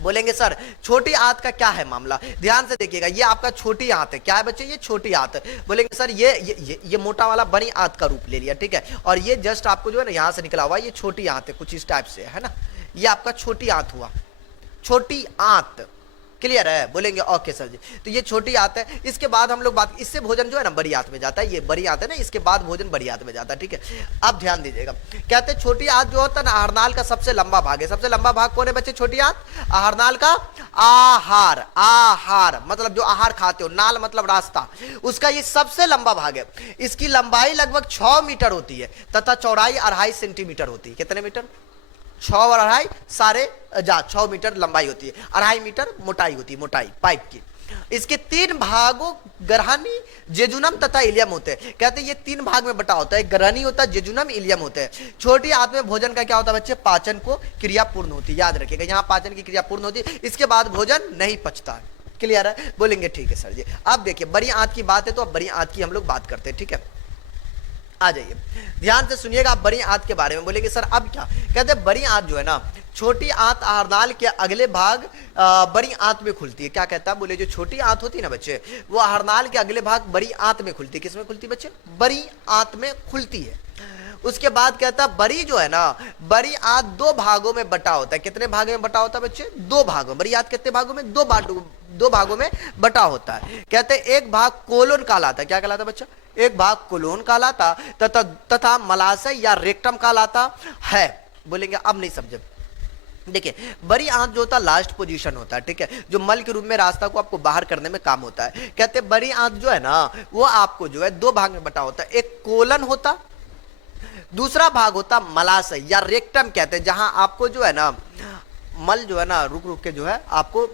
बोलेंगे सर छोटी आंत का क्या है मामला, ध्यान से देखिएगा। ये आपका छोटी आंत है, क्या है बच्चे, ये छोटी आंत है। बोलेंगे सर ये मोटा वाला बड़ी आंत का रूप ले लिया, ठीक है। और ये जस्ट आपको जो है ना यहां से निकला हुआ, ये छोटी आंत है, कुछ इस टाइप से है ना, ये आपका छोटी आंत हुआ, छोटी आंत, क्लियर है। बोलेंगे ओके सर जी, तो ये छोटी आंत है। इसके बाद हम लोग बात, इससे भोजन जो है ना बड़ी आंत में जाता है, ये बड़ी आंत है ना, इसके बाद भोजन बड़ी आंत में जाता है, ठीक है। अब ध्यान दीजिएगा, कहते हैं छोटी आंत जो होता है ना आहारनाल का सबसे लंबा भाग है। सबसे लंबा भाग कौन है बच्चे, छोटी आंत, आहारनाल का। आहार, आहार मतलब जो आहार खाते हो, नाल मतलब रास्ता, उसका ये सबसे लंबा भाग है। इसकी लंबाई लगभग 6 मीटर होती है तथा चौड़ाई 2.5 सेंटीमीटर होती है। कितने मीटर, 6 और 2.5, 6 मीटर लंबाई होती है, 2.5 मीटर मोटाई होती है, मोटाई पाइप की। इसके 3 भागों ग्रहणी, जेजुनम तथा इलियम होते हैं। कहते हैं ये 3 भाग में बटा होता है, ग्रहणी होता है, जेजुनम, इलियम होते हैं। छोटी आंत में भोजन का क्या होता है बच्चे, पाचन को क्रिया पूर्ण होती है। याद रखिएगा, यहाँ पाचन की क्रिया पूर्ण होती है, इसके बाद भोजन नहीं पचता है, क्लियर है। बोलेंगे ठीक है सर जी। अब देखिए बड़ी आंत की बात है, तो अब बड़ी आंत की हम लोग बात करते हैं, ठीक है। आ जाइए, ध्यान से सुनिएगा आप बड़ी आंत के बारे में। बोलेंगे सर अब क्या, कहते हैं बड़ी आंत जो है ना, छोटी आंत आहारनाल के अगले भाग बड़ी आंत में खुलती है। क्या कहता है, बोले जो छोटी आंत होती है ना बच्चे, वो आहारनाल के अगले भाग बड़ी आंत में खुलती है। किस में खुलती है बच्चे, बड़ी आंत में खुलती है। उसके बाद कहता है बड़ी जो है ना, बड़ी आंत 2 भागों में बटा होता है। कितने भागों में बटा होता है बच्चे, 2 भागों। बड़ी आंत कितने भागों में, 2 भागों में बटा होता है। कहते हैं एक भाग कोलोन कहलाता है। क्या कहलाता है बच्चा, एक भाग कोलोन कहलाता तथा मलाशय या रेक्टम कहलाता है। बोलेंगे अब नहीं समझे, देखिए बड़ी आंत जो होता है लास्ट पोजीशन होता है, ठीक है, जो मल के रूप में रास्ता को आपको बाहर करने में काम होता है। कहते हैं बड़ी आंत जो है ना, वो आपको जो है 2 भाग में बटा होता है। एक कोलन होता, दूसरा भाग होता मलाशय या रेक्टम कहते हैं, जहां आपको जो है ना मल जो है ना रुक रुक के जो है आपको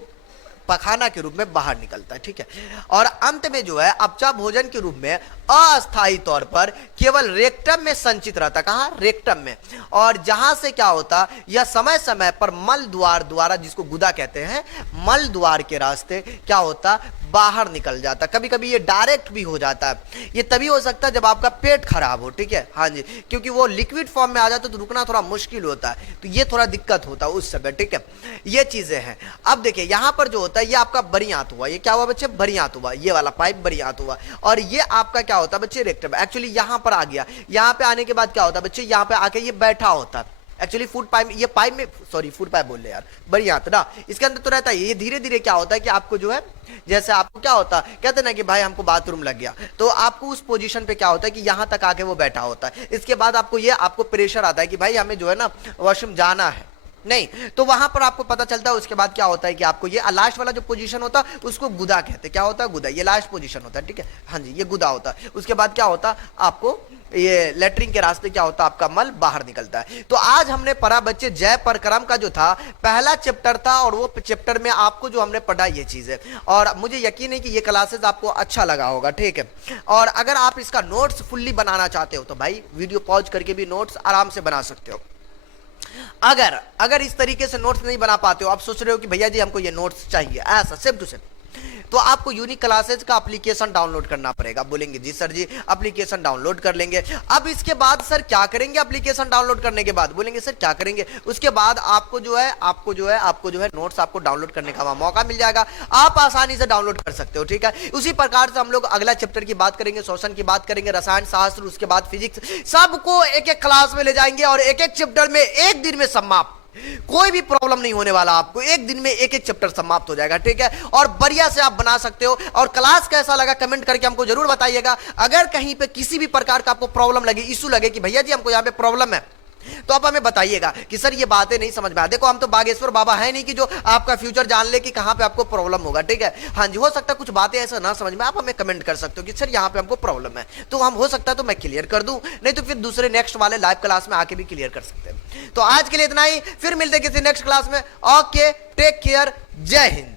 पखाना के रूप में बाहर निकलता है, ठीक है। और अंत में जो है अपचा भोजन के रूप में अस्थायी तौर पर केवल रेक्टम में संचित रहता। कहां, रेक्टम में। और जहां से क्या होता, यह समय समय पर मल द्वार द्वारा, जिसको गुदा कहते हैं, मल द्वार के रास्ते क्या होता, बाहर निकल जाता। कभी कभी ये डायरेक्ट भी हो जाता है। ये तभी हो सकता है जब आपका पेट खराब हो, ठीक है, हाँ जी, क्योंकि वो लिक्विड फॉर्म में आ जाता तो रुकना थोड़ा मुश्किल होता है, तो ये थोड़ा दिक्कत होता है उस समय, ठीक है। ये चीजें हैं। अब देखिए यहां पर जो होता है, ये आपका बड़ी आंत हुआ। ये क्या हुआ बच्चे, बड़ी आंत हुआ, ये वाला पाइप बड़ी आंत हुआ। और ये आपका क्या होता है बच्चे, रेक्टम। एक्चुअली यहां पर आ गया, यहां पे आने के बाद क्या होता है बच्चे, यहां पे आके ये बैठा होता है। एक्चुअली फूड पाइप, ये पाइप में, सॉरी फूड पाइप बोल रहे यार, बड़ी आंत ना, इसके अंदर तो रहता है। ये धीरे धीरे क्या होता है कि आपको जो है, जैसे आपको क्या होता है, कहते हैं ना कि भाई हमको बाथरूम लग गया, तो आपको उस पोजीशन पे क्या होता है कि यहां तक आके वो बैठा होता है। इसके बाद आपको प्रेशर आता है कि भाई हमें जो है ना वॉशरूम जाना है, नहीं, तो वहां पर आपको पता चलता है। उसके बाद क्या होता है कि आपको ये लास्ट वाला जो पोजीशन होता है उसको गुदा कहते हैं। क्या होता है? गुदा। ये लास्ट पोजीशन होता है, ठीक है, हाँ जी, ये गुदा होता है। उसके बाद क्या होता है, आपको ये लेटरिन के रास्ते क्या होता है, आपका मल बाहर निकलता है। तो आज हमने पढ़ा बच्चे जय परक्रम का जो था पहला चैप्टर था, और वो चैप्टर में आपको जो हमने पढ़ा ये चीज है, और मुझे यकीन है कि ये क्लासेस आपको अच्छा लगा होगा, ठीक है। और अगर आप इसका नोट्स फुल्ली बनाना चाहते हो तो भाई वीडियो पॉज करके भी नोट्स आराम से बना सकते हो। अगर इस तरीके से नोट्स नहीं बना पाते हो, आप सोच रहे हो कि भैया जी हमको ये नोट्स चाहिए ऐसा सेम टू सेम, तो आपको यूनिक क्लासेस का एप्लीकेशन डाउनलोड करना पड़ेगा। बोलेंगे जी सर जी एप्लीकेशन डाउनलोड कर लेंगे। अब इसके बाद सर क्या करेंगे? एप्लीकेशन डाउनलोड करने के बाद बोलेंगे सर क्या करेंगे? उसके बाद आपको जो है नोट्स आपको डाउनलोड करने का मौका मिल जाएगा। आप आसानी से डाउनलोड कर सकते हो, ठीक है। उसी प्रकार से हम लोग अगला चैप्टर की बात करेंगे, श्वसन की बात करेंगे, रसायन शास्त्र, उसके बाद फिजिक्स, सबको एक एक क्लास में ले जाएंगे और एक एक चैप्टर में एक दिन में समाप्त। कोई भी प्रॉब्लम नहीं होने वाला, आपको एक दिन में एक एक चैप्टर समाप्त हो जाएगा, ठीक है। और बढ़िया से आप बना सकते हो। और क्लास कैसा लगा कमेंट करके हमको जरूर बताइएगा। अगर कहीं पे किसी भी प्रकार का आपको प्रॉब्लम लगे, इशू लगे कि भैया जी हमको यहाँ पे प्रॉब्लम है, तो आप हमें बताइएगा कि सर ये बातें नहीं समझ में आ। देखो हम तो बागेश्वर बाबा है नहीं कि जो आपका फ्यूचर जान ले कि कहां पे आपको प्रॉब्लम होगा, ठीक है। हाँ जी, हो सकता है कुछ बातें ऐसा ना समझ में, आप हमें कमेंट कर सकते हो कि सर यहाँ पे हमको प्रॉब्लम है, तो हम हो सकता है तो मैं क्लियर कर दूं, नहीं तो फिर दूसरे नेक्स्ट वाले लाइव क्लास में आके भी क्लियर कर सकते हैं। तो आज के लिए इतना ही, फिर मिलते हैं किसी नेक्स्ट क्लास में। ओके, टेक केयर, जय हिंद।